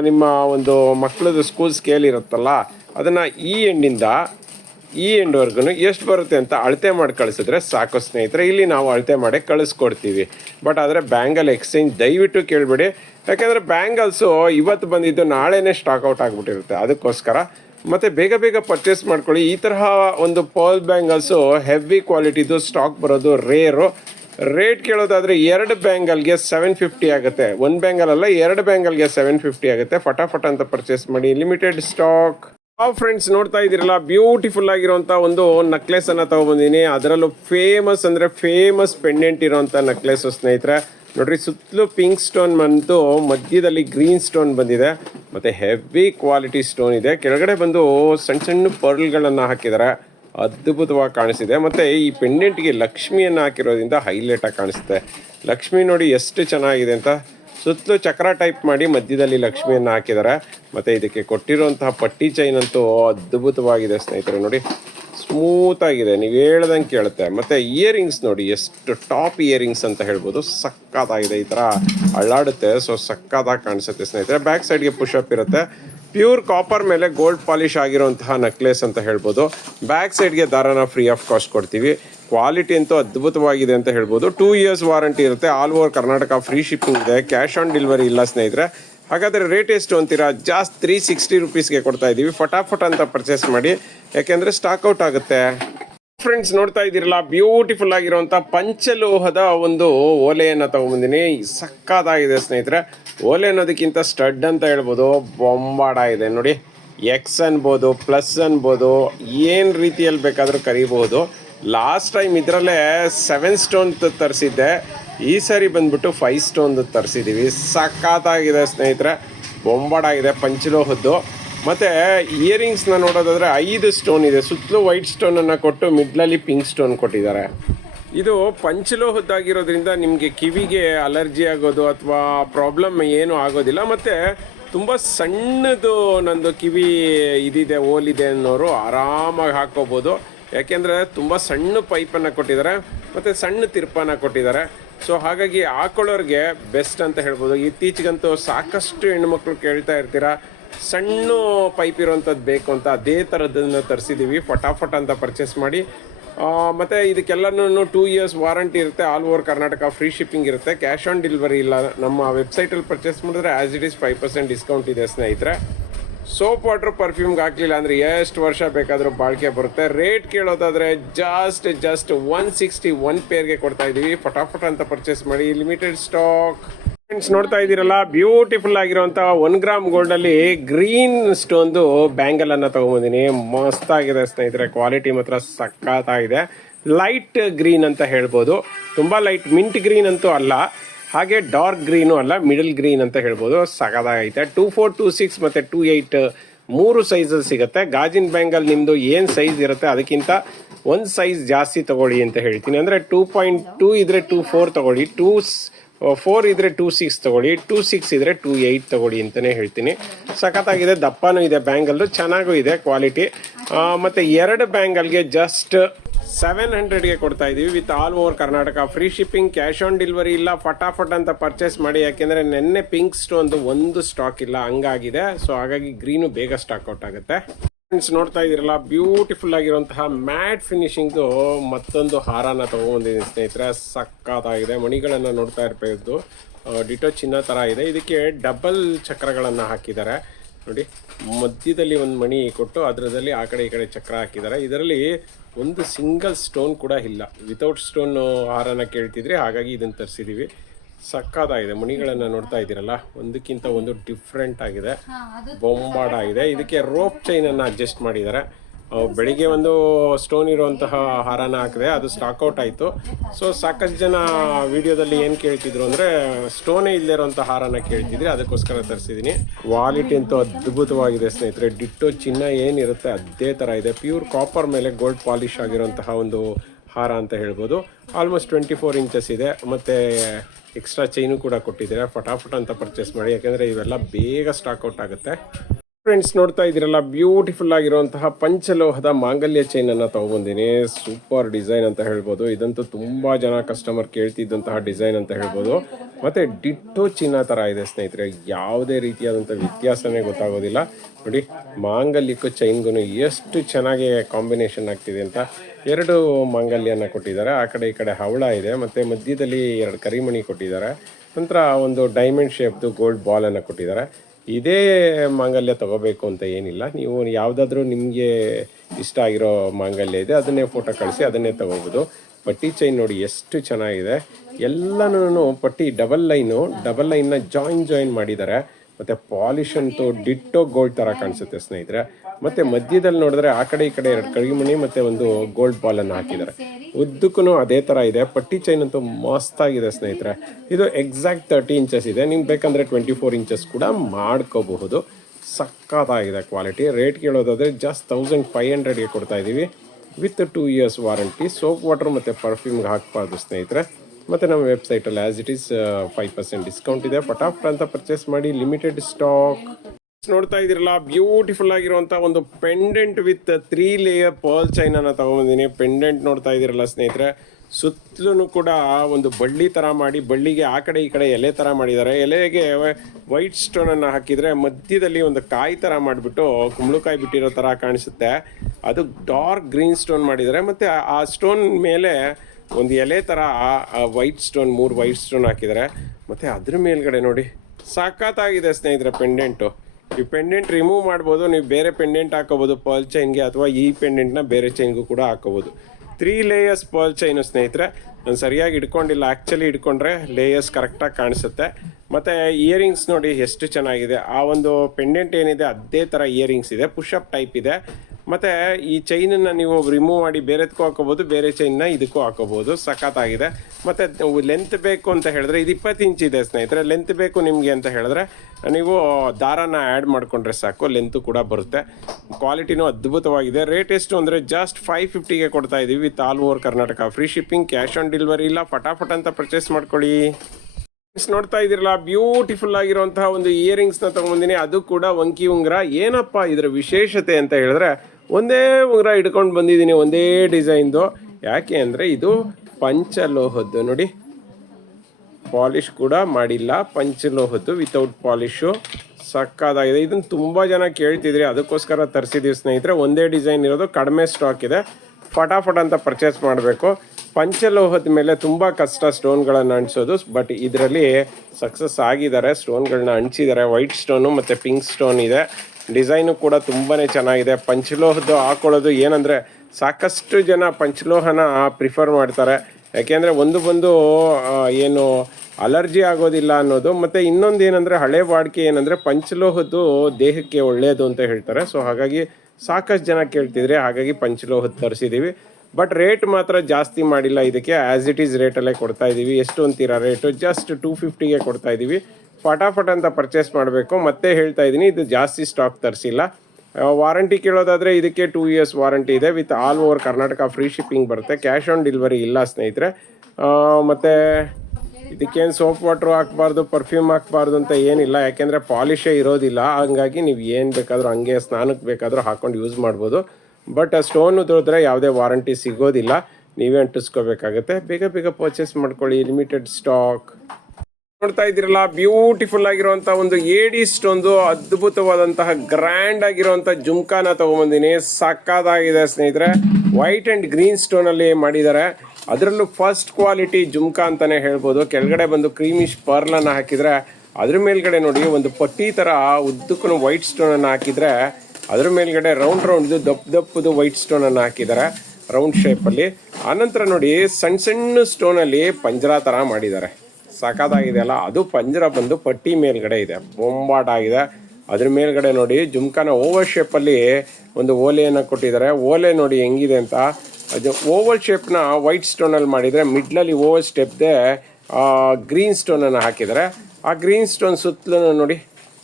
ನಿಮ್ಮ ಒಂದು ಮಕ್ಕಳದ್ದು ಸ್ಕೂಲ್ ಸ್ಕೇಲ್ ಇರುತ್ತಲ್ಲ, ಅದನ್ನು ಈ ಎಂಡಿಂದ ಈ ಎಂಡ್ವರೆಗೂ ಎಷ್ಟು ಬರುತ್ತೆ ಅಂತ ಅಳತೆ ಮಾಡಿ ಕಳಿಸಿದ್ರೆ ಸಾಕು ಸ್ನೇಹಿತರೆ, ಇಲ್ಲಿ ನಾವು ಅಳತೆ ಮಾಡಿ ಕಳಿಸ್ಕೊಡ್ತೀವಿ. ಬಟ್ ಆದರೆ ಬ್ಯಾಂಗಲ್ ಎಕ್ಸ್ಚೇಂಜ್ ದಯವಿಟ್ಟು ಕೇಳಬೇಡಿ. ಯಾಕೆಂದರೆ ಬ್ಯಾಂಗಲ್ಸು ಇವತ್ತು ಬಂದಿದ್ದು ನಾಳೆನೇ ಸ್ಟಾಕ್ ಔಟ್ ಆಗಿಬಿಟ್ಟಿರುತ್ತೆ. ಅದಕ್ಕೋಸ್ಕರ ಮತ್ತು ಬೇಗ ಬೇಗ ಪರ್ಚೇಸ್ ಮಾಡ್ಕೊಳ್ಳಿ. ಈ ತರಹ ಒಂದು ಪರ್ಲ್ ಬ್ಯಾಂಗಲ್ಸು ಹೆವಿ ಕ್ವಾಲಿಟಿದು ಸ್ಟಾಕ್ ಬರೋದು ರೇರು ರೇಟ್ ಕೇಳೋದಾದರೆ ಎರಡು ಬ್ಯಾಂಗಲ್ಗೆ ಸೆವೆನ್ ಫಿಫ್ಟಿ ಆಗುತ್ತೆ. ಒಂದು ಬ್ಯಾಂಗಲ್ ಅಲ್ಲ ಎರಡು ಬ್ಯಾಂಗಲ್ಗೆ ಸೆವೆನ್ ಫಿಫ್ಟಿ ಆಗುತ್ತೆ. ಫಟಾಫಟ ಅಂತ ಪರ್ಚೇಸ್ ಮಾಡಿ. ಲಿಮಿಟೆಡ್ ಸ್ಟಾಕ್ ಆ ಫ್ರೆಂಡ್ಸ್ ನೋಡ್ತಾ ಇದ್ದೀರಲ್ಲ? ಬ್ಯೂಟಿಫುಲ್ ಆಗಿರುವಂಥ ಒಂದು ನಕ್ಲೆಸ್ ಅನ್ನ ತಗೊಬಂದಿನಿ. ಅದರಲ್ಲೂ ಫೇಮಸ್ ಅಂದರೆ ಫೇಮಸ್ ಪೆಂಡೆಂಟ್ ಇರೋಂಥ ನಕ್ಲೆಸು ಸ್ನೇಹಿತರೆ. ನೋಡ್ರಿ, ಸುತ್ತಲೂ ಪಿಂಕ್ ಸ್ಟೋನ್ ಬಂತು. ಮಧ್ಯದಲ್ಲಿ ಗ್ರೀನ್ ಸ್ಟೋನ್ ಬಂದಿದೆ. ಮತ್ತು ಹೆವಿ ಕ್ವಾಲಿಟಿ ಸ್ಟೋನ್ ಇದೆ. ಕೆಳಗಡೆ ಬಂದು ಸಣ್ಣ ಸಣ್ಣ ಪರ್ಲ್ಗಳನ್ನು ಹಾಕಿದ್ದಾರೆ ಅದ್ಭುತವಾಗಿ ಕಾಣಿಸಿದೆ ಮತ್ತು ಈ ಪೆಂಡೆಂಟ್ಗೆ ಲಕ್ಷ್ಮಿಯನ್ನು ಹಾಕಿರೋದ್ರಿಂದ ಹೈಲೈಟಾಗಿ ಕಾಣಿಸುತ್ತೆ ಲಕ್ಷ್ಮಿ ನೋಡಿ ಎಷ್ಟು ಚೆನ್ನಾಗಿದೆ ಅಂತ ಸುತ್ತಲೂ ಚಕ್ರ ಟೈಪ್ ಮಾಡಿ ಮಧ್ಯದಲ್ಲಿ ಲಕ್ಷ್ಮಿಯನ್ನು ಹಾಕಿದ್ದಾರೆ. ಮತ್ತು ಇದಕ್ಕೆ ಕೊಟ್ಟಿರುವಂತಹ ಪಟ್ಟಿ ಚೈನ್ ಅಂತೂ ಅದ್ಭುತವಾಗಿದೆ ಸ್ನೇಹಿತರೆ ನೋಡಿ. ಸ್ಮೂತಾಗಿದೆ ನೀವು ಹೇಳ್ದಂಗೆ ಕೇಳುತ್ತೆ. ಮತ್ತು ಇಯರಿಂಗ್ಸ್ ನೋಡಿ ಎಷ್ಟು ಟಾಪ್ ಇಯರಿಂಗ್ಸ್ ಅಂತ ಹೇಳ್ಬೋದು. ಸಕ್ಕತ್ತಾಗಿದೆ ಈ ಥರ ಅಳ್ಳಾಡುತ್ತೆ ಸೊ ಸಕ್ಕತ್ತಾಗಿ ಕಾಣಿಸುತ್ತೆ ಸ್ನೇಹಿತರೆ. ಬ್ಯಾಕ್ ಸೈಡ್ಗೆ ಪುಷಪ್ ಇರುತ್ತೆ. ಪ್ಯೂರ್ ಕಾಪರ್ ಮೇಲೆ ಗೋಲ್ಡ್ ಪಾಲಿಶ್ ಆಗಿರುವಂತಹ ನೆಕ್ಲೆಸ್ ಅಂತ ಹೇಳ್ಬೋದು. ಬ್ಯಾಕ್ ಸೈಡ್ಗೆ ದಾರನ ಫ್ರೀ ಆಫ್ ಕಾಸ್ಟ್ ಕೊಡ್ತೀವಿ. ಕ್ವಾಲಿಟಿ ಅಂತೂ ಅದ್ಭುತವಾಗಿದೆ ಅಂತ ಹೇಳ್ಬೋದು. ಟೂ ಇಯರ್ಸ್ ವಾರಂಟಿ ಇರುತ್ತೆ. All over Karnataka free shipping ಇದೆ. ಕ್ಯಾಶ್ ಆನ್ ಡೆಲಿವರಿ ಇಲ್ಲ ಸ್ನೇಹಿತರೆ. ಹಾಗಾದರೆ ರೇಟ್ ಎಷ್ಟು ಅಂತೀರಾ? ಜಾಸ್ತಿ ತ್ರೀ ಸಿಕ್ಸ್ಟಿ ರುಪೀಸ್ಗೆ ಕೊಡ್ತಾ ಇದ್ದೀವಿ ಫಟಾಫಟ್ ಅಂತ ಪರ್ಚೇಸ್ ಮಾಡಿ. ಯಾಕೆಂದರೆ ಸ್ಟಾಕ್ ಔಟ್ ಆಗುತ್ತೆ. ಫ್ರೆಂಡ್ಸ್ ನೋಡ್ತಾ ಇದ್ದೀರಲ್ಲ? ಬ್ಯೂಟಿಫುಲ್ ಆಗಿರುವಂಥ ಪಂಚಲೋಹದ ಒಂದು ಓಲೆಯನ್ನು ತಗೊಂಬಂದಿನಿ. ಸಕ್ಕತ್ತಾಗಿದೆ ಸ್ನೇಹಿತರೆ. ಓಲೆ ಅನ್ನೋದಕ್ಕಿಂತ ಸ್ಟಡ್ ಅಂತ ಹೇಳ್ಬೋದು ಬೊಂಬಾಡ ಇದೆ. ನೋಡಿ ಎಕ್ಸ್ ಅನ್ಬೋದು ಪ್ಲಸ್ ಅನ್ಬೋದು, ಏನು ರೀತಿಯಲ್ಲಿ ಬೇಕಾದರೂ ಕರಿಬಹುದು. ಲಾಸ್ಟ್ ಟೈಮ್ ಇದರಲ್ಲೇ ಸೆವೆನ್ ಸ್ಟೋನ್ ತರಿಸಿದ್ದೆ. ಈ ಸಾರಿ ಬಂದ್ಬಿಟ್ಟು ಫೈವ್ ಸ್ಟೋನ್ ತರಿಸಿದ್ದೀವಿ ಸಖತ್ತಾಗಿದೆ ಸ್ನೇಹಿತರೆ. ಬೊಂಬಾಡ ಇದೆ, ಪಂಚಲೋಹದ್ದು. ಮತ್ತು ಇಯರಿಂಗ್ಸ್ನ ನೋಡೋದಾದರೆ ಐದು ಸ್ಟೋನ್ ಇದೆ. ಸುತ್ತಲೂ ವೈಟ್ ಸ್ಟೋನನ್ನು ಕೊಟ್ಟು ಮಿಡ್ಲಲ್ಲಿ ಪಿಂಕ್ ಸ್ಟೋನ್ ಕೊಟ್ಟಿದ್ದಾರೆ. ಇದು ಪಂಚಲೋಹದ್ದಾಗಿರೋದ್ರಿಂದ ನಿಮಗೆ ಕಿವಿಗೆ ಅಲರ್ಜಿ ಆಗೋದು ಅಥವಾ ಪ್ರಾಬ್ಲಮ್ ಏನೂ ಆಗೋದಿಲ್ಲ, ಮತ್ತು ತುಂಬ ಸಣ್ಣದು ನಂದು ಕಿವಿ ಇದಿದೆ ಓಲಿದೆ ಅನ್ನೋರು ಆರಾಮಾಗಿ ಹಾಕ್ಕೋಬೋದು ಯಾಕೆಂದರೆ ತುಂಬ ಸಣ್ಣ ಪೈಪನ್ನು ಕೊಟ್ಟಿದ್ದಾರೆ, ಮತ್ತು ಸಣ್ಣ ತಿರ್ಪನ್ನು ಕೊಟ್ಟಿದ್ದಾರೆ. ಸೊ ಹಾಗಾಗಿ ಹಾಕೊಳ್ಳೋರಿಗೆ ಬೆಸ್ಟ್ ಅಂತ ಹೇಳ್ಬೋದು. ಇತ್ತೀಚೆಗಂತೂ ಸಾಕಷ್ಟು ಹೆಣ್ಮಕ್ಳು ಕೇಳ್ತಾ ಇರ್ತೀರಾ, ಸಣ್ಣ ಪೈಪ್ ಇರೋವಂಥದ್ದು ಬೇಕು ಅಂತ, ಅದೇ ಥರದ್ದನ್ನು ತರಿಸಿದ್ದೀವಿ, ಫಟಾಫಟ್ ಅಂತ ಪರ್ಚೇಸ್ ಮಾಡಿ. ಮತ್ತೆ ಇದಕ್ಕೆಲ್ಲನೂ ಟೂ ಇಯರ್ಸ್ ವಾರಂಟಿ ಇರುತ್ತೆ. All over Karnataka free shipping ಇರುತ್ತೆ. ಕ್ಯಾಶ್ ಆನ್ ಡೆಲಿವರಿ ಇಲ್ಲ. ನಮ್ಮ ವೆಬ್ಸೈಟಲ್ಲಿ ಪರ್ಚೇಸ್ ಮಾಡಿದ್ರೆ as it is five percent discount ಇದೆ ಸ್ನೇಹಿತರೆ. ಸೋಪ್ ವಾಟರ್ ಪರ್ಫ್ಯೂಮ್ಗೆ ಹಾಕಲಿಲ್ಲ ಅಂದರೆ ಎಷ್ಟು ವರ್ಷ ಬೇಕಾದರೂ ಬಾಳಿಕೆ ಬರುತ್ತೆ. Rate ಕೇಳೋದಾದರೆ just just one sixty one ಪೇರ್ಗೆ ಕೊಡ್ತಾ ಇದ್ದೀವಿ ಫಟಾಫಟ್ ಅಂತ ಪರ್ಚೇಸ್ ಮಾಡಿ. ಲಿಮಿಟೆಡ್ ಸ್ಟಾಕ್ ಫ್ರೆಂಡ್ಸ್ ನೋಡ್ತಾ ಇದ್ದೀರಲ್ಲ? ಬ್ಯೂಟಿಫುಲ್ ಆಗಿರುವಂತ ಒನ್ ಗ್ರಾಮ್ ಗೋಲ್ಡಲ್ಲಿ ಗ್ರೀನ್ ಸ್ಟೋನ್ದು ಬ್ಯಾಂಗಲ್ ಅನ್ನ ತಗೊಂಬಂದಿನಿ. ಮಸ್ತ್ ಆಗಿದೆ ಸ್ನೇಹಿತರೆ ಕ್ವಾಲಿಟಿ ಮಾತ್ರ ಸಖತ್ತಾಗಿದೆ. ಲೈಟ್ ಗ್ರೀನ್ ಅಂತ ಹೇಳ್ಬೋದು. ತುಂಬಾ ಲೈಟ್ ಮಿಂಟ್ ಗ್ರೀನ್ ಅಂತೂ ಅಲ್ಲ, ಹಾಗೆ ಡಾರ್ಕ್ ಗ್ರೀನು ಅಲ್ಲ ಮಿಡಲ್ ಗ್ರೀನ್ ಅಂತ ಹೇಳ್ಬೋದು. ಸಗದಾಗೈತೆ ಟೂ ಫೋರ್ ಟೂ ಸಿಕ್ಸ್ ಮತ್ತೆ ಟೂ ಏಯ್ಟ್ ಮೂರು ಸೈಜಲ್ಲಿ ಸಿಗುತ್ತೆ. ಗಾಜಿನ ಬ್ಯಾಂಗಲ್ ನಿಮ್ಮದು ಏನು ಸೈಜ್ ಇರುತ್ತೆ ಅದಕ್ಕಿಂತ ಒಂದು ಸೈಜ್ ಜಾಸ್ತಿ ತಗೊಳ್ಳಿ ಅಂತ ಹೇಳ್ತೀನಿ. ಅಂದರೆ ಟೂ ಪಾಯಿಂಟ್ ಟೂ ಇದ್ರೆ ಟೂ ಫೋರ್ ತಗೊಳ್ಳಿ. ಟೂ ಫೋರ್ ಇದ್ರೆ ಟೂ ಸಿಕ್ಸ್ ತಗೊಳ್ಳಿ ಟೂ ಸಿಕ್ಸ್ ಇದ್ರೆ ಟೂ ಏಯ್ಟ್ ತಗೊಳ್ಳಿ ಅಂತಲೇ ಹೇಳ್ತೀನಿ. ಸಖತ್ತಾಗಿದೆ, ದಪ್ಪನೂ ಇದೆ ಬ್ಯಾಂಗಲ್ ಚೆನ್ನಾಗೂ ಇದೆ ಕ್ವಾಲಿಟಿ ಮತ್ತು ಎರಡು ಬ್ಯಾಂಗಲ್ಗೆ ಜಸ್ಟ್ ಸೆವೆನ್ ಹಂಡ್ರೆಡ್ಗೆ ಕೊಡ್ತಾ ಇದೀವಿ with all over Karnataka free shipping cash on delivery ಇಲ್ಲ, ಫಟಾಫಟ್ ಅಂತ ಪರ್ಚೇಸ್ ಮಾಡಿ, ಯಾಕೆಂದರೆ ನೆನ್ನೆ ಪಿಂಕ್ ಸ್ಟೋನ್ದು ಒಂದು ಸ್ಟಾಕ್ ಇಲ್ಲ, ಹಂಗಾಗಿದೆ. ಸೊ ಹಾಗಾಗಿ ಗ್ರೀನು ಬೇಗ ಸ್ಟಾಕ್ ಔಟ್ ಆಗುತ್ತೆ. ಫ್ರೆಂಡ್ಸ್ ನೋಡ್ತಾ ಇದ್ದೀರಲ್ಲ ಬ್ಯೂಟಿಫುಲ್ ಆಗಿರುವಂತಹ ಮ್ಯಾಟ್ ಫಿನಿಶಿಂಗ್ದು ಮತ್ತೊಂದು ಹಾರನ ತಗೊಂಡಿದ್ದೀನಿ ಸ್ನೇಹಿತರೆ. ಸಕ್ಕತ್ತಾಗಿದೆ ಮಣಿಗಳನ್ನು ನೋಡ್ತಾ ಇರಬಹುದು ಡಿಟೋ ಚಿನ್ನ ಥರ ಇದೆ. ಇದಕ್ಕೆ ಡಬಲ್ ಚಕ್ರಗಳನ್ನು ಹಾಕಿದ್ದಾರೆ. ನೋಡಿ, ಮಧ್ಯದಲ್ಲಿ ಒಂದು ಮಣಿ ಕೊಟ್ಟು ಅದರದಲ್ಲಿ ಆ ಕಡೆ ಈ ಕಡೆ ಚಕ್ರ ಹಾಕಿದ್ದಾರೆ. ಇದರಲ್ಲಿ ಒಂದು ಸಿಂಗಲ್ ಸ್ಟೋನ್ ಕೂಡ ಇಲ್ಲ. ವಿತೌಟ್ ಸ್ಟೋನ್ ಹಾರನ ಕೇಳ್ತಿದ್ರೆ ಹಾಗಾಗಿ ಇದನ್ನು ತರಿಸಿದ್ದೀವಿ ಸಕ್ಕತ್ತಾಗಿದೆ. ಮಣಿಗಳನ್ನು ನೋಡ್ತಾ ಇದ್ದೀರಲ್ಲ? ಒಂದಕ್ಕಿಂತ ಒಂದು ಡಿಫ್ರೆಂಟ್ ಆಗಿದೆ. ಬೊಂಬಾಡ ಆಗಿದೆ ಇದಕ್ಕೆ ರೋಪ್ ಚೈನನ್ನು ಅಡ್ಜಸ್ಟ್ ಮಾಡಿದ್ದಾರೆ. ಬೆಳಿಗ್ಗೆ ಒಂದು ಸ್ಟೋನ್ ಇರುವಂತಹ ಹಾರನ ಹಾಕಿದೆ. ಅದು ಸ್ಟಾಕ್ ಔಟ್ ಆಯಿತು. ಸೊ ಸಾಕಷ್ಟು ಜನ ವಿಡಿಯೋದಲ್ಲಿ ಏನು ಕೇಳ್ತಿದ್ರು ಅಂದರೆ ಸ್ಟೋನೇ ಇಲ್ಲದೆ ಇರೋಂಥ ಹಾರನ ಕೇಳ್ತಿದ್ರಿ. ಅದಕ್ಕೋಸ್ಕರ ತರಿಸಿದ್ದೀನಿ. ಕ್ವಾಲಿಟಿ ಅಂತೂ ಅದ್ಭುತವಾಗಿದೆ ಸ್ನೇಹಿತರೆ. ಡಿಟ್ಟೋ ಚಿನ್ನ ಏನಿರುತ್ತೆ ಅದೇ ಥರ ಇದೆ. ಪ್ಯೂರ್ ಕಾಪರ್ ಮೇಲೆ ಗೋಲ್ಡ್ ಪಾಲಿಶ್ ಆಗಿರುವಂತಹ ಒಂದು ಹಾರ ಅಂತ ಹೇಳ್ಬೋದು. ಆಲ್ಮೋಸ್ಟ್ ಟ್ವೆಂಟಿ ಫೋರ್ ಇಂಚಸ್ ಇದೆ. ಮತ್ತು ಎಕ್ಸ್ಟ್ರಾ ಚೈನು ಕೂಡ ಕೊಟ್ಟಿದ್ದಾರೆ ಫಟಾಫಟ್ ಅಂತ ಪರ್ಚೇಸ್ ಮಾಡಿ, ಯಾಕೆಂದರೆ ಇವೆಲ್ಲ ಬೇಗ ಸ್ಟಾಕ್ ಔಟ್ ಆಗುತ್ತೆ. ಫ್ರೆಂಡ್ಸ್ ನೋಡ್ತಾ ಇದ್ದೀರಲ್ಲ ಬ್ಯೂಟಿಫುಲ್ ಆಗಿರುವಂತಹ ಪಂಚಲೋಹದ ಮಾಂಗಲ್ಯ ಚೈನನ್ನು ತೊಗೊಂಬಂದಿನಿ. ಸೂಪರ್ ಡಿಸೈನ್ ಅಂತ ಹೇಳ್ಬೋದು. ಇದಂತೂ ತುಂಬ ಜನ ಕಸ್ಟಮರ್ ಕೇಳ್ತಿದ್ದಂತಹ ಡಿಸೈನ್ ಅಂತ ಹೇಳ್ಬೋದು. ಮತ್ತು ಡಿಟ್ಟೋ ಚಿನ್ನ ಥರ ಇದೆ, ಸ್ನೇಹಿತರೆ. ಯಾವುದೇ ರೀತಿಯಾದಂಥ ವ್ಯತ್ಯಾಸವೇ ಗೊತ್ತಾಗೋದಿಲ್ಲ. ನೋಡಿ, ಮಾಂಗಲ್ಯಕ್ಕೂ ಚೈನ್ಗೂ ಎಷ್ಟು ಚೆನ್ನಾಗಿ ಕಾಂಬಿನೇಷನ್ ಆಗ್ತಿದೆ ಅಂತ ಎರಡು ಮಾಂಗಲ್ಯನ ಕೊಟ್ಟಿದ್ದಾರೆ. ಆ ಕಡೆ ಈ ಕಡೆ ಹವಳ ಇದೆ. ಮತ್ತು ಮಧ್ಯದಲ್ಲಿ ಎರಡು ಕರಿಮಣಿ ಕೊಟ್ಟಿದ್ದಾರೆ. ನಂತರ ಒಂದು ಡೈಮಂಡ್ ಶೇಪ್ದು ಗೋಲ್ಡ್ ಬಾಲನ್ನು ಕೊಟ್ಟಿದ್ದಾರೆ. ಇದೇ ಮಾಂಗಲ್ಯ ತಗೋಬೇಕು ಅಂತ ಏನಿಲ್ಲ. ನೀವು ಯಾವುದಾದ್ರೂ ನಿಮಗೆ ಇಷ್ಟ ಆಗಿರೋ ಮಾಂಗಲ್ಯ ಇದೆ, ಅದನ್ನೇ ಫೋಟೋ ಕಳಿಸಿ, ಅದನ್ನೇ ತಗೋಬೋದು. ಪಟ್ಟಿ ಚೈನ್ ನೋಡಿ ಎಷ್ಟು ಚೆನ್ನಾಗಿದೆ. ಎಲ್ಲನೂ ಪಟ್ಟಿ ಡಬಲ್ ಲೈನು ಡಬಲ್ ಲೈನ್ನ ಜಾಯಿನ್ ಜಾಯಿನ್ ಮಾಡಿದ್ದಾರೆ. ಮತ್ತು ಪಾಲಿಶ್ ಅಂತೂ ಡಿಟ್ಟೋ ಗೋಲ್ಡ್ ಥರ ಕಾಣಿಸುತ್ತೆ ಸ್ನೇಹಿತರೆ. ಮತ್ತು ಮಧ್ಯದಲ್ಲಿ ನೋಡಿದ್ರೆ ಆ ಕಡೆ ಈ ಕಡೆ ಎರಡು ಕಡಿಮಣಿ ಮತ್ತು ಒಂದು ಗೋಲ್ಡ್ ಬಾಲನ್ನು ಹಾಕಿದ್ದಾರೆ. ಉದ್ದಕ್ಕೂ ಅದೇ ಥರ ಇದೆ. ಪಟ್ಟಿ ಚೈನ್ ಅಂತೂ ಮಸ್ತಾಗಿದೆ ಸ್ನೇಹಿತರೆ. ಇದು ಎಕ್ಸಾಕ್ಟ್ ತರ್ಟಿ ಇಂಚಸ್ ಇದೆ. ನಿಮ್ಗೆ ಬೇಕಂದರೆ ಟ್ವೆಂಟಿ ಫೋರ್ ಇಂಚಸ್ ಕೂಡ ಮಾಡ್ಕೋಬಹುದು. ಸಕ್ಕತ್ತಾಗಿದೆ ಕ್ವಾಲಿಟಿ ರೇಟ್ ಕೇಳೋದಾದರೆ ಜಸ್ಟ್ ತೌಸಂಡ್ ಫೈವ್ ಹಂಡ್ರೆಡ್ಗೆ ಕೊಡ್ತಾ ಇದ್ದೀವಿ with two years warranty soap water ಮತ್ತು ಪರ್ಫ್ಯೂಮ್ಗೆ ಹಾಕ್ಬಾರ್ದು ಸ್ನೇಹಿತರೆ. ಮತ್ತು ನಮ್ಮ ವೆಬ್ಸೈಟಲ್ಲಿ as it is five percent discount ಇದೆ. ಫಟಾಫಟ್ ಅಂತ ಪರ್ಚೇಸ್ ಮಾಡಿ ಲಿಮಿಟೆಡ್ ಸ್ಟಾಕ್ ನೋಡ್ತಾ ಇದ್ದೀರಲ್ಲ ಬ್ಯೂಟಿಫುಲ್ ಆಗಿರುವಂಥ ಒಂದು pendant with three layer pearl chain ಅನ್ನ ತಗೊಂಬಂದಿನಿ. ಪೆಂಡೆಂಟ್ ನೋಡ್ತಾ ಇದ್ದೀರಲ್ಲ ಸ್ನೇಹಿತರೆ, ಸುತ್ತಲೂ ಕೂಡ ಒಂದು ಬಳ್ಳಿ ಥರ ಮಾಡಿ, ಬಳ್ಳಿಗೆ ಆ ಕಡೆ ಈ ಕಡೆ ಎಲೆ ಥರ ಮಾಡಿದ್ದಾರೆ. ಎಲೆಗೆ ವೈಟ್ ಸ್ಟೋನನ್ನು ಹಾಕಿದರೆ ಮಧ್ಯದಲ್ಲಿ ಒಂದು ಕಾಯಿ ಥರ ಮಾಡಿಬಿಟ್ಟು ಕುಂಬಳಕಾಯಿ ಬಿಟ್ಟಿರೋ ಥರ ಕಾಣಿಸುತ್ತೆ. ಅದು ಡಾರ್ಕ್ ಗ್ರೀನ್ ಸ್ಟೋನ್ ಮಾಡಿದ್ದಾರೆ. ಮತ್ತು ಆ ಸ್ಟೋನ್ ಮೇಲೆ ಒಂದು ಎಲೆ ಥರ ವೈಟ್ ಸ್ಟೋನ್ ಮೂರು ವೈಟ್ ಸ್ಟೋನ್ ಹಾಕಿದ್ದಾರೆ. ಮತ್ತು ಅದ್ರ ಮೇಲ್ಗಡೆ ನೋಡಿ ಸಖತ್ತಾಗಿದೆ ಸ್ನೇಹಿತರೆ ಪೆಂಡೆಂಟು ಈ ಪೆಂಡೆಂಟ್ ರಿಮೂವ್ ಮಾಡ್ಬೋದು, ನೀವು ಬೇರೆ ಪೆಂಡೆಂಟ್ ಹಾಕೋಬೋದು ಪರ್ಲ್ ಚೈನ್ಗೆ ಅಥವಾ ಈ ಪೆಂಡೆಂಟ್ನ ಬೇರೆ ಚೈನ್ಗೂ ಕೂಡ ಹಾಕೋಬೋದು. ತ್ರೀ ಲೇಯರ್ಸ್ ಪರ್ಲ್ ಚೈನು ಸ್ನೇಹಿತರೆ, ನಾನು ಸರಿಯಾಗಿ ಇಟ್ಕೊಂಡಿಲ್ಲ. ಆ್ಯಕ್ಚುಲಿ ಇಟ್ಕೊಂಡ್ರೆ ಲೇಯರ್ಸ್ ಕರೆಕ್ಟಾಗಿ ಕಾಣಿಸುತ್ತೆ. ಮತ್ತು ಇಯರಿಂಗ್ಸ್ ನೋಡಿ ಎಷ್ಟು ಚೆನ್ನಾಗಿದೆ. ಆ ಒಂದು ಪೆಂಡೆಂಟ್ ಏನಿದೆ, ಅದೇ ಥರ ಇಯರಿಂಗ್ಸ್ ಇದೆ ಪುಷಪ್ ಟೈಪ್ ಇದೆ. ಮತ್ತು ಈ ಚೈನನ್ನು ನೀವು ರಿಮೂವ್ ಮಾಡಿ ಬೇರೆದಕ್ಕೂ ಹಾಕೋಬೋದು, ಬೇರೆ ಚೈನ್ನ ಇದಕ್ಕೂ ಹಾಕೋಬೋದು. ಸಖತ್ತಾಗಿದೆ. ಮತ್ತು ಲೆಂತ್ ಬೇಕು ಅಂತ ಹೇಳಿದ್ರೆ ಇದು ಇಪ್ಪತ್ತು ಇಂಚ್ ಇದೆ ಸ್ನೇಹಿತರೆ. ಲೆಂತ್ ಬೇಕು ನಿಮಗೆ ಅಂತ ಹೇಳಿದ್ರೆ ನೀವು ದಾರನ ಆ್ಯಡ್ ಮಾಡಿಕೊಂಡ್ರೆ ಸಾಕು. ಲೆಂತು ಕೂಡ ಬರುತ್ತೆ. ಕ್ವಾಲಿಟಿನೂ ಅದ್ಭುತವಾಗಿದೆ. ರೇಟ್ ಎಷ್ಟು ಅಂದರೆ ಜಸ್ಟ್ ಫೈವ್ ಫಿಫ್ಟಿಗೆ ಕೊಡ್ತಾ ಇದ್ದೀವಿ with all over Karnataka free shipping cash on delivery ಇಲ್ಲ. ಫಟಾಫಟ್ ಅಂತ ಪರ್ಚೇಸ್ ಮಾಡ್ಕೊಳ್ಳಿ. ನೋಡ್ತಾ ಇದ್ದೀರಲ್ಲ ಬ್ಯೂಟಿಫುಲ್ ಆಗಿರುವಂತಹ ಒಂದು ಇಯರಿಂಗ್ಸ್ನ ತಗೊಂಬಂದಿನಿ ಅದು ಕೂಡ ವಂಕಿ ಉಂಗುರ. ಏನಪ್ಪ ಇದರ ವಿಶೇಷತೆ ಅಂತ ಹೇಳಿದ್ರೆ ಒಂದೇ ಉಂಗುರ ಇಟ್ಕೊಂಡು ಬಂದಿದ್ದೀನಿ, ಒಂದೇ ಡಿಸೈನ್ದು. ಯಾಕೆ ಅಂದರೆ ಇದು ಪಂಚಲೋಹದ್ದು. ನೋಡಿ, ಪಾಲಿಶ್ ಕೂಡ ಮಾಡಿಲ್ಲ, ಪಂಚಲೋಹದ್ದು ವಿತೌಟ್ ಪಾಲಿಶು ಸಕ್ಕದಾಗಿದೆ. ಇದನ್ನು ತುಂಬ ಜನ ಕೇಳ್ತಿದ್ರಿ, ಅದಕ್ಕೋಸ್ಕರ ತರಿಸಿದ್ದೀವಿ ಸ್ನೇಹಿತರೆ. ಒಂದೇ ಡಿಸೈನ್ ಇರೋದು, ಕಡಿಮೆ ಸ್ಟಾಕ್ ಇದೆ. ಫಟಾಫಟ್ ಅಂತ ಪರ್ಚೇಸ್ ಮಾಡಬೇಕು. ಪಂಚಲೋಹದ ಮೇಲೆ ತುಂಬ ಕಷ್ಟ ಸ್ಟೋನ್ಗಳನ್ನು ಅಂಟಿಸೋದು ಬಟ್ ಇದರಲ್ಲಿ ಸಕ್ಸಸ್ ಆಗಿದ್ದಾರೆ. ಸ್ಟೋನ್ಗಳನ್ನ ಅಂಟಿಸಿದ್ದಾರೆ. ವೈಟ್ ಸ್ಟೋನು ಮತ್ತು ಪಿಂಕ್ ಸ್ಟೋನ್ ಇದೆ. ಡಿಸೈನು ಕೂಡ ತುಂಬಾ ಚೆನ್ನಾಗಿದೆ. ಪಂಚಲೋಹದ್ದು ಹಾಕೊಳ್ಳೋದು ಏನಂದರೆ ಸಾಕಷ್ಟು ಜನ ಪಂಚಲೋಹನ ಪ್ರಿಫರ್ ಮಾಡ್ತಾರೆ. ಯಾಕೆಂದರೆ ಒಂದು ಬಂದು ಏನು ಅಲರ್ಜಿ ಆಗೋದಿಲ್ಲ ಅನ್ನೋದು, ಮತ್ತು ಇನ್ನೊಂದು ಏನಂದರೆ ಹಳೆ ವಾಡಿಕೆ ಏನಂದರೆ ಪಂಚಲೋಹದ್ದು ದೇಹಕ್ಕೆ ಒಳ್ಳೆಯದು ಅಂತ ಹೇಳ್ತಾರೆ. ಸೊ ಹಾಗಾಗಿ ಸಾಕಷ್ಟು ಜನ ಕೇಳ್ತಿದ್ರೆ ಹಾಗಾಗಿ ಪಂಚಲೋಹದ್ದು ತರಿಸಿದ್ದೀವಿ ಬಟ್ ರೇಟ್ ಮಾತ್ರ ಜಾಸ್ತಿ ಮಾಡಿಲ್ಲ ಇದಕ್ಕೆ. ಆ್ಯಸ್ ಇಟ್ ಈಸ್ ರೇಟಲ್ಲೇ ಕೊಡ್ತಾ ಇದ್ದೀವಿ ಎಷ್ಟು ಅಂತೀರಾ ರೇಟು ಜಸ್ಟ್ ಟೂ ಫಿಫ್ಟಿಗೆ ಕೊಡ್ತಾ ಇದ್ದೀವಿ ಫಟಾಫಟ್ ಅಂತ ಪರ್ಚೇಸ್ ಮಾಡಬೇಕು. ಮತ್ತೆ ಹೇಳ್ತಾ ಇದ್ದೀನಿ, ಇದು ಜಾಸ್ತಿ ಸ್ಟಾಕ್ ತರಿಸಿಲ್ಲ. ವಾರಂಟಿ ಕೇಳೋದಾದರೆ ಇದಕ್ಕೆ ಟೂ ಇಯರ್ಸ್ ವಾರಂಟಿ ಇದೆ. With all over Karnataka free shipping ಬರುತ್ತೆ. ಕ್ಯಾಶ್ ಆನ್ ಡೆಲಿವರಿ ಇಲ್ಲ ಸ್ನೇಹಿತರೆ. ಮತ್ತು ಇದಕ್ಕೇನು ಸೋಪ್ ವಾಟ್ರು ಹಾಕ್ಬಾರ್ದು ಪರ್ಫ್ಯೂಮ್ ಹಾಕ್ಬಾರ್ದು ಅಂತ ಏನಿಲ್ಲ. ಯಾಕೆಂದರೆ ಪಾಲಿಷೇ ಇರೋದಿಲ್ಲ. ಹಂಗಾಗಿ ನೀವು ಏನು ಬೇಕಾದರೂ ಹಂಗೆ ಸ್ನಾನಕ್ಕೆ ಬೇಕಾದರೂ ಹಾಕೊಂಡು ಯೂಸ್ ಮಾಡ್ಬೋದು. ಬಟ್ ಸ್ಟೋನ್ ಉದ್ರೆ ಯಾವುದೇ ವಾರಂಟಿ ಸಿಗೋದಿಲ್ಲ. ನೀವೇ ಅಂಟಿಸ್ಕೋಬೇಕಾಗತ್ತೆ. ಬೇಗ ಬೇಗ ಪರ್ಚೇಸ್ ಮಾಡ್ಕೊಳ್ಳಿ. ಲಿಮಿಟೆಡ್ ಸ್ಟಾಕ್ ನೋಡ್ತಾ ಇದ್ದೀರಲ್ಲ ಬ್ಯೂಟಿಫುಲ್ ಆಗಿರುವಂತಹ ಒಂದು ಏಡಿಸ್ಟ್ ಒಂದು ಅದ್ಭುತವಾದಂತಹ ಗ್ರ್ಯಾಂಡ್ ಆಗಿರುವಂತಹ ಜುಮ್ಕಾನ ತಗೊಂಬಂದಿನಿ. ಸಕ್ಕದಾಗಿದೆ ಸ್ನೇಹಿತರೆ. ವೈಟ್ ಅಂಡ್ ಗ್ರೀನ್ ಸ್ಟೋನ್ ಅಲ್ಲಿ ಮಾಡಿದ್ದಾರೆ. ಅದರಲ್ಲೂ ಫಸ್ಟ್ ಕ್ವಾಲಿಟಿ ಜುಮ್ಕಾ ಅಂತಾನೆ ಹೇಳ್ಬೋದು. ಕೆಳಗಡೆ ಬಂದು ಕ್ರೀಮಿಶ್ ಪರ್ಲ್ ಅನ್ನ ಹಾಕಿದ್ರೆ, ಅದ್ರ ಮೇಲ್ಗಡೆ ನೋಡಿ, ಒಂದು ಪಟ್ಟಿ ತರ ಉದ್ದಕ್ಕೂ ವೈಟ್ ಸ್ಟೋನ್ ಅನ್ನ ಹಾಕಿದ್ರೆ, ಅದ್ರ ಮೇಲ್ಗಡೆ ರೌಂಡ್ ರೌಂಡ್ ದಪ್ಪ ದಪ್ಪದು ವೈಟ್ ಸ್ಟೋನ್ ಅನ್ನ ಹಾಕಿದ್ದಾರೆ ರೌಂಡ್ ಶೇಪ್ ಅಲ್ಲಿ. ಆನಂತರ ನೋಡಿ ಸಣ್ಣ ಸಣ್ಣ ಸ್ಟೋನ್ ಅಲ್ಲಿ ಪಂಜರ ತರ ಮಾಡಿದ್ದಾರೆ. ಸಾಕಾಗಿದೆ ಅಲ್ಲ ಅದು ಪಂಜರ ಬಂದು ಪಟ್ಟಿ ಮೇಲ್ಗಡೆ ಇದೆ. ಬೊಂಬಾಟ್ ಆಗಿದೆ ಅದ್ರ ಮೇಲ್ಗಡೆ ನೋಡಿ, ಜುಮ್ಕಾನ ಓವರ್ ಶೇಪಲ್ಲಿ ಒಂದು ಓಲೆಯನ್ನು ಕೊಟ್ಟಿದ್ದಾರೆ. ಓಲೆ ನೋಡಿ ಹೆಂಗಿದೆ ಅಂತ. ಅದು ಓವಲ್ ಶೇಪ್ನ ವೈಟ್ ಸ್ಟೋನಲ್ಲಿ ಮಾಡಿದರೆ ಮಿಡ್ಲಲ್ಲಿ ಓವರ್ ಸ್ಟೆಪ್ದೆ ಗ್ರೀನ್ ಸ್ಟೋನನ್ನು ಹಾಕಿದ್ದಾರೆ. ಆ ಗ್ರೀನ್ ಸ್ಟೋನ್ ಸುತ್ತಲೂ ನೋಡಿ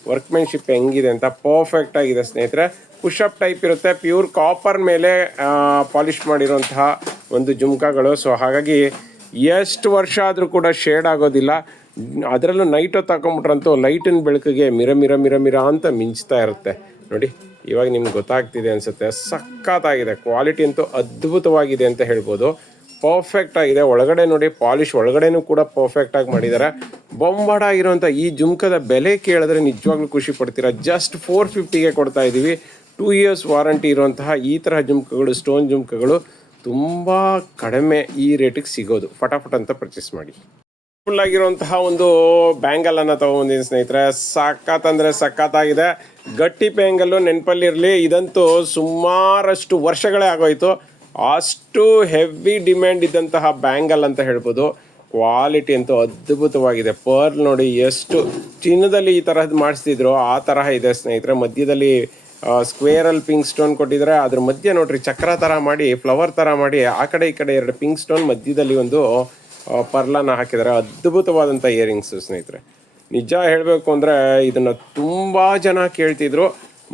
ವರ್ಕ್ಮೆನ್ಶಿಪ್ ಹೆಂಗಿದೆ ಅಂತ. ಪರ್ಫೆಕ್ಟ್ ಆಗಿದೆ ಸ್ನೇಹಿತರೆ. ಪುಷಪ್ ಟೈಪ್ ಇರುತ್ತೆ. ಪ್ಯೂರ್ ಕಾಪರ್ ಮೇಲೆ ಪಾಲಿಷ್ ಮಾಡಿರುವಂತಹ ಒಂದು ಜುಮ್ಕಾಗಳು. ಸೊ, ಹಾಗಾಗಿ ಎಷ್ಟು ವರ್ಷ ಆದರೂ ಕೂಡ ಶೇಡ್ ಆಗೋದಿಲ್ಲ. ಅದರಲ್ಲೂ ನೈಟ್ ಹೊತ್ತು ಹಾಕೊಂಬಿಟ್ರಂತೂ ಲೈಟಿನ ಬೆಳಕಿಗೆ ಮಿರ ಮಿರ ಮಿರ ಮಿರ ಅಂತ ಮಿಂಚ್ತಾ ಇರುತ್ತೆ. ನೋಡಿ, ಇವಾಗ ನಿಮ್ಗೆ ಗೊತ್ತಾಗ್ತಿದೆ ಅನಿಸುತ್ತೆ. ಸಖತ್ತಾಗಿದೆ. ಕ್ವಾಲಿಟಿ ಅಂತೂ ಅದ್ಭುತವಾಗಿದೆ ಅಂತ ಹೇಳ್ಬೋದು. ಪರ್ಫೆಕ್ಟ್ ಆಗಿದೆ. ಒಳಗಡೆ ನೋಡಿ, ಪಾಲಿಶ್ ಒಳಗಡೆನೂ ಕೂಡ ಪರ್ಫೆಕ್ಟ್ ಆಗಿ ಮಾಡಿದ್ದಾರೆ. ಬೊಂಬಾಡ ಆಗಿರುವಂಥ ಈ ಜುಮ್ಕದ ಬೆಲೆ ಕೇಳಿದ್ರೆ ನಿಜವಾಗ್ಲೂ ಖುಷಿ ಪಡ್ತೀರಾ? ಜಸ್ಟ್ ಫೋರ್ ಫಿಫ್ಟಿಗೆ ಕೊಡ್ತಾ ಇದ್ದೀವಿ ಟೂ ಇಯರ್ಸ್ ವಾರಂಟಿ ಇರುವಂತಹ ಈ ತರಹ ಜುಮ್ಕಗಳು ಸ್ಟೋನ್ ಜುಮ್ಕಗಳು ತುಂಬ ಕಡಿಮೆ ಈ ರೇಟಿಗೆ ಸಿಗೋದು. ಫಟಾಫಟ್ ಅಂತ ಪರ್ಚೇಸ್ ಮಾಡಿ. ಫುಲ್ ಆಗಿರುವಂತಹ ಒಂದು ಬ್ಯಾಂಗಲ್ ಅನ್ನ ತಗೊಂಡಿದ್ದೀನಿ ಸ್ನೇಹಿತರೆ. ಸಖತ್ ಅಂದ್ರೆ ಸಖತ್ತಾಗಿದೆ ಗಟ್ಟಿ ಬ್ಯಾಂಗಲ್ಲು ನೆನಪಲ್ಲಿರಲಿ ಇದಂತೂ ಸುಮಾರಷ್ಟು ವರ್ಷಗಳೇ ಆಗೋಯ್ತು. ಅಷ್ಟು ಹೆವಿ ಡಿಮ್ಯಾಂಡ್ ಇದ್ದಂತಹ ಬ್ಯಾಂಗಲ್ ಅಂತ ಹೇಳ್ಬೋದು. ಕ್ವಾಲಿಟಿ ಅಂತೂ ಅದ್ಭುತವಾಗಿದೆ. ಪರ್ಲ್ ನೋಡಿ ಎಷ್ಟು ಚಿನ್ನದಲ್ಲಿ ಈ ತರಹದ್ದು ಮಾಡಿಸ್ತಿದ್ರು. ಆ ತರಹ ಇದೆ ಸ್ನೇಹಿತರೆ. ಮಧ್ಯದಲ್ಲಿ ಸ್ಕ್ವೇರಲ್ಲಿ ಪಿಂಕ್ ಸ್ಟೋನ್ ಕೊಟ್ಟಿದ್ದಾರೆ ಅದ್ರ ಮಧ್ಯೆ ನೋಡ್ರಿ ಚಕ್ರ ಥರ ಮಾಡಿ ಫ್ಲವರ್ ಥರ ಮಾಡಿ, ಆ ಕಡೆ ಈ ಕಡೆ ಎರಡು ಪಿಂಕ್ ಸ್ಟೋನ್ ಮಧ್ಯದಲ್ಲಿ ಒಂದು ಪರ್ಲನ ಹಾಕಿದ್ದಾರೆ. ಅದ್ಭುತವಾದಂಥ ಇಯರಿಂಗ್ಸ್ ಸ್ನೇಹಿತರೆ. ನಿಜ ಹೇಳಬೇಕು ಅಂದರೆ ಇದನ್ನು ತುಂಬ ಜನ ಕೇಳ್ತಿದ್ರು.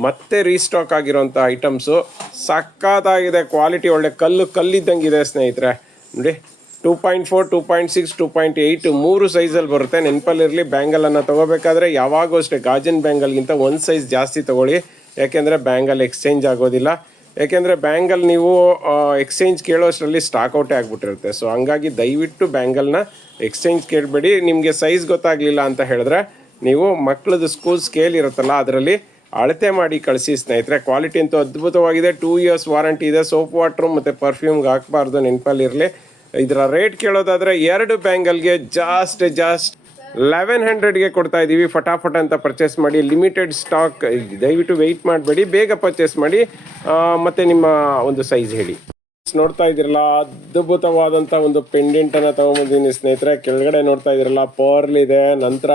ಮತ್ತೆ ರೀಸ್ಟಾಕ್ ಆಗಿರೋಂಥ ಐಟಮ್ಸು ಸಖತ್ತಾಗಿದೆ ಕ್ವಾಲಿಟಿ ಒಳ್ಳೆ ಕಲ್ಲು ಕಲ್ಲಿದ್ದಂಗಿದೆ ಸ್ನೇಹಿತರೆ. ನೋಡಿ two point four two point six two point eight ಮೂರು ಸೈಜಲ್ಲಿ ಬರುತ್ತೆ. ನೆನಪಲ್ಲಿರಲಿ ಬ್ಯಾಂಗಲನ್ನು ತೊಗೋಬೇಕಾದ್ರೆ ಯಾವಾಗೂ ಅಷ್ಟೇ, ಗಾಜಿನ ಬ್ಯಾಂಗಲ್ಗಿಂತ ಒಂದು ಸೈಜ್ ಜಾಸ್ತಿ ತೊಗೊಳ್ಳಿ. ಯಾಕೆಂದರೆ ಬ್ಯಾಂಗಲ್ ಎಕ್ಸ್ಚೇಂಜ್ ಆಗೋದಿಲ್ಲ. ಯಾಕೆಂದರೆ ಬ್ಯಾಂಗಲ್ ನೀವು ಎಕ್ಸ್ಚೇಂಜ್ ಕೇಳೋಷ್ಟರಲ್ಲಿ ಸ್ಟಾಕ್ ಔಟೇ ಆಗಿಬಿಟ್ಟಿರುತ್ತೆ. ಸೊ ಹಂಗಾಗಿ ದಯವಿಟ್ಟು ಬ್ಯಾಂಗಲ್ನ ಎಕ್ಸ್ಚೇಂಜ್ ಕೇಳಬೇಡಿ. ನಿಮಗೆ ಸೈಜ್ ಗೊತ್ತಾಗಲಿಲ್ಲ ಅಂತ ಹೇಳಿದ್ರೆ ನೀವು ಮಕ್ಕಳದ್ದು ಸ್ಕೂಲ್ ಸ್ಕೇಲ್ ಇರುತ್ತಲ್ಲ, ಅದರಲ್ಲಿ ಅಳತೆ ಮಾಡಿ ಕಳಿಸಿ ಸ್ನೇಹಿತರೆ. ಕ್ವಾಲಿಟಿ ಅಂತೂ ಅದ್ಭುತವಾಗಿದೆ. ಟೂ ಇಯರ್ಸ್ ವಾರಂಟಿ ಇದೆ. ಸೋಪ್ ವಾಟ್ರು ಮತ್ತು ಪರ್ಫ್ಯೂಮ್ಗೆ ಹಾಕಬಾರ್ದು ನೆನಪಲ್ಲಿರಲಿ ಇದರ ರೇಟ್ ಕೇಳೋದಾದರೆ ಎರಡು ಬ್ಯಾಂಗಲ್ಗೆ ಜಾಸ್ಟ್ ಜಾಸ್ಟ್ ಲೆವೆನ್ ಹಂಡ್ರೆಡ್ಗೆ ಕೊಡ್ತಾ ಇದ್ದೀವಿ. ಫಟಾಫಟ ಅಂತ ಪರ್ಚೇಸ್ ಮಾಡಿ ಲಿಮಿಟೆಡ್ ಸ್ಟಾಕ್ ದಯವಿಟ್ಟು ವೆಯ್ಟ್ ಮಾಡಬೇಡಿ. ಬೇಗ ಪರ್ಚೇಸ್ ಮಾಡಿ. ಮತ್ತು ನಿಮ್ಮ ಒಂದು ಸೈಜ್ ಹೇಳಿ. ನೋಡ್ತಾ ಇದ್ದೀರಲ್ಲ ಅದ್ಭುತವಾದಂಥ ಒಂದು ಪೆಂಡೆಂಟನ್ನು ತೊಗೊಂಬಂದಿದ್ದೀನಿ ಸ್ನೇಹಿತರೆ. ಕೆಳಗಡೆ ನೋಡ್ತಾ ಇದ್ದೀರಲ್ಲ ಪರ್ಲ್ ಇದೆ. ನಂತರ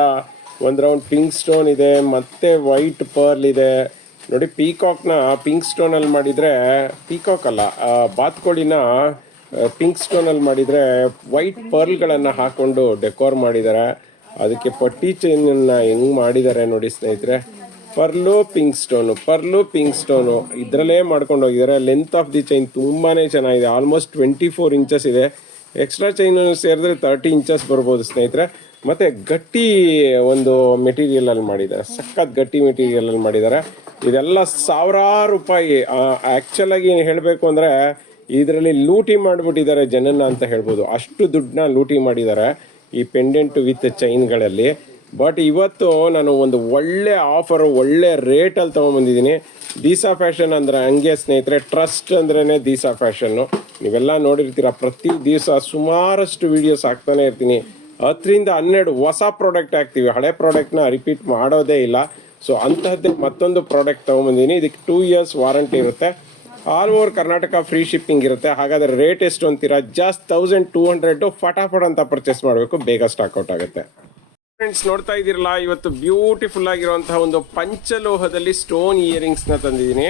ಒಂದು ರೌಂಡ್ ಪಿಂಕ್ ಸ್ಟೋನ್ ಇದೆ. ಮತ್ತೆ ವೈಟ್ ಪರ್ಲ್ ಇದೆ. ನೋಡಿ ಪೀಕಾಕ್ನ ಪಿಂಕ್ ಸ್ಟೋನಲ್ಲಿ ಮಾಡಿದರೆ ಪೀಕಾಕ್ ಅಲ್ಲ ಬಾತ್ಕೋಳಿನ ಪಿಂಕ್ ಸ್ಟೋನಲ್ಲಿ ಮಾಡಿದರೆ ವೈಟ್ ಪರ್ಲ್ಗಳನ್ನು ಹಾಕ್ಕೊಂಡು ಡೆಕೋರ್ ಮಾಡಿದ್ದಾರೆ. ಅದಕ್ಕೆ ಪಟ್ಟಿ ಚೈನನ್ನು ಹೆಂಗ್ ಮಾಡಿದ್ದಾರೆ ನೋಡಿ ಸ್ನೇಹಿತರೆ. Pearl, pink stone, pearl, pink stone ಇದರಲ್ಲೇ ಮಾಡ್ಕೊಂಡು ಹೋಗಿದ್ದಾರೆ. ಲೆಂತ್ ಆಫ್ ದಿ ಚೈನ್ ತುಂಬಾ ಚೆನ್ನಾಗಿದೆ. ಆಲ್ಮೋಸ್ಟ್ ಟ್ವೆಂಟಿ ಫೋರ್ ಇಂಚಸ್ ಇದೆ ಎಕ್ಸ್ಟ್ರಾ ಚೈನ್ ಸೇರಿದ್ರೆ ತರ್ಟಿ ಇಂಚಸ್ ಬರ್ಬೋದು ಸ್ನೇಹಿತರೆ. ಮತ್ತು ಗಟ್ಟಿ ಒಂದು ಮೆಟೀರಿಯಲಲ್ಲಿ ಮಾಡಿದ್ದಾರೆ. ಸಖತ್ ಗಟ್ಟಿ ಮೆಟೀರಿಯಲಲ್ಲಿ ಮಾಡಿದ್ದಾರೆ. ಇದೆಲ್ಲ ಸಾವಿರಾರು ರೂಪಾಯಿ. ಆ್ಯಕ್ಚುಲಾಗಿ ಹೇಳಬೇಕು ಅಂದರೆ, ಇದರಲ್ಲಿ ಲೂಟಿ ಮಾಡಿಬಿಟ್ಟಿದ್ದಾರೆ ಜನನ ಅಂತ ಹೇಳ್ಬೋದು. ಅಷ್ಟು ದುಡ್ಡನ್ನ ಲೂಟಿ ಮಾಡಿದ್ದಾರೆ. ಈ ಪೆಂಡೆಂಟ್ ವಿತ್ ಚೈನ್ಗಳಲ್ಲಿ ಬಟ್ ಇವತ್ತು ನಾನು ಒಂದು ಒಳ್ಳೆ ಆಫರು ಒಳ್ಳೆ ರೇಟಲ್ಲಿ ತೊಗೊಂಬಂದಿದ್ದೀನಿ ದೀಸಾ ಫ್ಯಾಷನ್ ಅಂದರೆ ಹಂಗೆ ಸ್ನೇಹಿತರೆ ಟ್ರಸ್ಟ್ ಅಂದ್ರೇ ದೀಸಾ ಫ್ಯಾಷನ್ನು ನೀವೆಲ್ಲ ನೋಡಿರ್ತೀರ, ಪ್ರತಿ ದಿವಸ ಸುಮಾರಷ್ಟು ವೀಡಿಯೋಸ್ ಹಾಕ್ತಾನೆ ಇರ್ತೀನಿ. ಹತ್ತರಿಂದ ಹನ್ನೆರಡು ಹೊಸ ಪ್ರಾಡಕ್ಟ್ ಹಾಕ್ತೀವಿ. ಹಳೆ ಪ್ರಾಡಕ್ಟ್ನ ರಿಪೀಟ್ ಮಾಡೋದೇ ಇಲ್ಲ. ಸೊ ಅಂತಹದ್ದೇ ಮತ್ತೊಂದು ಪ್ರಾಡಕ್ಟ್ ತೊಗೊಂಬಂದಿನಿ ಇದಕ್ಕೆ ಟೂ ಇಯರ್ಸ್ ವಾರಂಟಿ ಇರುತ್ತೆ. All over Karnataka free shipping ಇರುತ್ತೆ. ಹಾಗಾದ್ರೆ ರೇಟ್ ಎಷ್ಟು ಅಂತೀರಾ? ಜಸ್ಟ್ ತೌಸಂಡ್ ಟೂ ಹಂಡ್ರೆಡ್ ಫಟಾಫಟ್ ಅಂತ ಪರ್ಚೇಸ್ ಮಾಡಬೇಕು. ಬೇಗ ಸ್ಟಾಕ್ ಔಟ್ ಆಗುತ್ತೆ. ಫ್ರೆಂಡ್ಸ್ ನೋಡ್ತಾ ಇದ್ದೀರಲ್ಲ, ಇವತ್ತು ಬ್ಯೂಟಿಫುಲ್ ಆಗಿರುವಂತಹ ಒಂದು ಪಂಚಲೋಹದಲ್ಲಿ ಸ್ಟೋನ್ ಇಯರಿಂಗ್ಸ್ನ ತಂದಿದ್ದೀನಿ.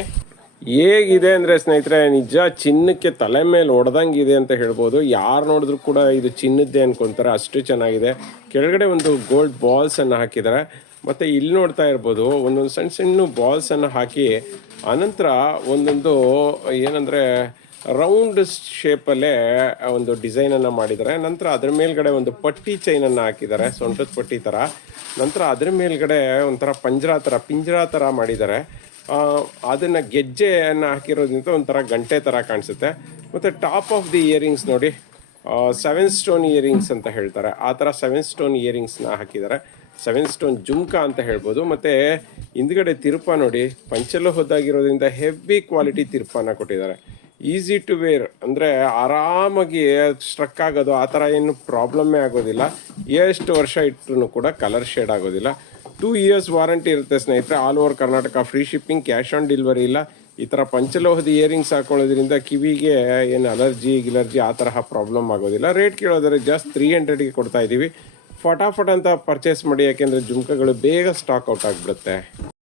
ಹೇಗಿದೆ ಅಂದರೆ ಸ್ನೇಹಿತರೆ, ನಿಜ ಚಿನ್ನಕ್ಕೆ ತಲೆ ಮೇಲೆ ಹೊಡೆದಂಗಿದೆ ಅಂತ ಹೇಳ್ಬೋದು. ಯಾರು ನೋಡಿದ್ರು ಕೂಡ ಇದು ಚಿನ್ನದ್ದೇ ಅನ್ಕೊಂತಾರೆ. ಅಷ್ಟು ಚೆನ್ನಾಗಿದೆ. ಕೆಳಗಡೆ ಒಂದು ಗೋಲ್ಡ್ ಬಾಲ್ಸನ್ನು ಹಾಕಿದ್ದಾರೆ. ಮತ್ತು ಇಲ್ಲಿ ನೋಡ್ತಾ ಇರ್ಬೋದು, ಒಂದೊಂದು ಸಣ್ಣ ಸಣ್ಣ ಬಾಲ್ಸನ್ನು ಹಾಕಿ ಅನಂತರ ಒಂದೊಂದು ಏನಂದರೆ ರೌಂಡ್ ಶೇಪಲ್ಲೇ ಒಂದು ಡಿಸೈನನ್ನು ಮಾಡಿದ್ದಾರೆ. ನಂತರ ಅದ್ರ ಮೇಲ್ಗಡೆ ಒಂದು ಪಟ್ಟಿ ಚೈನನ್ನು ಹಾಕಿದ್ದಾರೆ, ಸೊಂಟದ ಪಟ್ಟಿ ಥರ ನಂತರ ಅದ್ರ ಮೇಲ್ಗಡೆ ಒಂಥರ ಪಂಜರ ಥರ ಪಿಂಜರ ಥರ ಮಾಡಿದ್ದಾರೆ. ಅದನ್ನು ಅದನ್ನ ಗೆಜ್ಜೆಯನ್ನು ಹಾಕಿರೋದ್ರಿಂದ ಒಂಥರ ಗಂಟೆ ಥರ ಕಾಣಿಸುತ್ತೆ. ಮತ್ತು ಟಾಪ್ ಆಫ್ ದಿ ಇಯರಿಂಗ್ಸ್ ನೋಡಿ ಸೆವೆನ್ ಸ್ಟೋನ್ ಇಯರಿಂಗ್ಸ್ ಅಂತ ಹೇಳ್ತಾರೆ. ಆ ಥರ ಸೆವೆನ್ ಸ್ಟೋನ್ ಇಯರಿಂಗ್ಸ್ನ ಹಾಕಿದ್ದಾರೆ. ಸೆವೆನ್ ಸ್ಟೋನ್ ಜುಮ್ಕಾ ಅಂತ ಹೇಳ್ಬೋದು. ಮತ್ತು ಹಿಂದ್ಗಡೆ ತಿರುಪ ನೋಡಿ ಪಂಚಲೋಹದಾಗಿರೋದ್ರಿಂದ ಹೆವಿ ಕ್ವಾಲಿಟಿ ತಿರುಪನ ಕೊಟ್ಟಿದ್ದಾರೆ. ಈಸಿ ಟು ವೇರ್ ಅಂದರೆ ಆರಾಮಾಗಿ ಸ್ಟ್ರಕ್ ಆಗೋದು, ಆ ಥರ ಏನು ಪ್ರಾಬ್ಲಮ್ಮೇ ಆಗೋದಿಲ್ಲ. ಎಷ್ಟು ವರ್ಷ ಇಟ್ಟರು ಕೂಡ ಕಲರ್ ಶೇಡ್ ಆಗೋದಿಲ್ಲ. ಟೂ ಇಯರ್ಸ್ ವಾರಂಟಿ ಇರುತ್ತೆ ಸ್ನೇಹಿತರೆ all over Karnataka free shipping cash on delivery ಇಲ್ಲ. ಈ ಥರ ಪಂಚಲೋಹದ ಇಯರಿಂಗ್ಸ್ ಹಾಕೊಳ್ಳೋದ್ರಿಂದ ಕಿವಿಗೆ ಏನು ಅಲರ್ಜಿ ಗಿಲರ್ಜಿ ಆ ತರಹ ಪ್ರಾಬ್ಲಮ್ ಆಗೋದಿಲ್ಲ. ರೇಟ್ ಕೇಳೋದಾದ್ರೆ ಜಸ್ಟ್ ತ್ರೀ ಹಂಡ್ರೆಡ್ಗೆ ಕೊಡ್ತಾ ಇದ್ದೀವಿ. ಫಟಾಫಟ್ ಅಂತ ಪರ್ಚೇಸ್ ಮಾಡಿ ಯಾಕೆಂದರೆ ಜುಮ್ಕಗಳು ಬೇಗ ಸ್ಟಾಕ್ ಔಟ್ ಆಗಿಬಿಡುತ್ತೆ.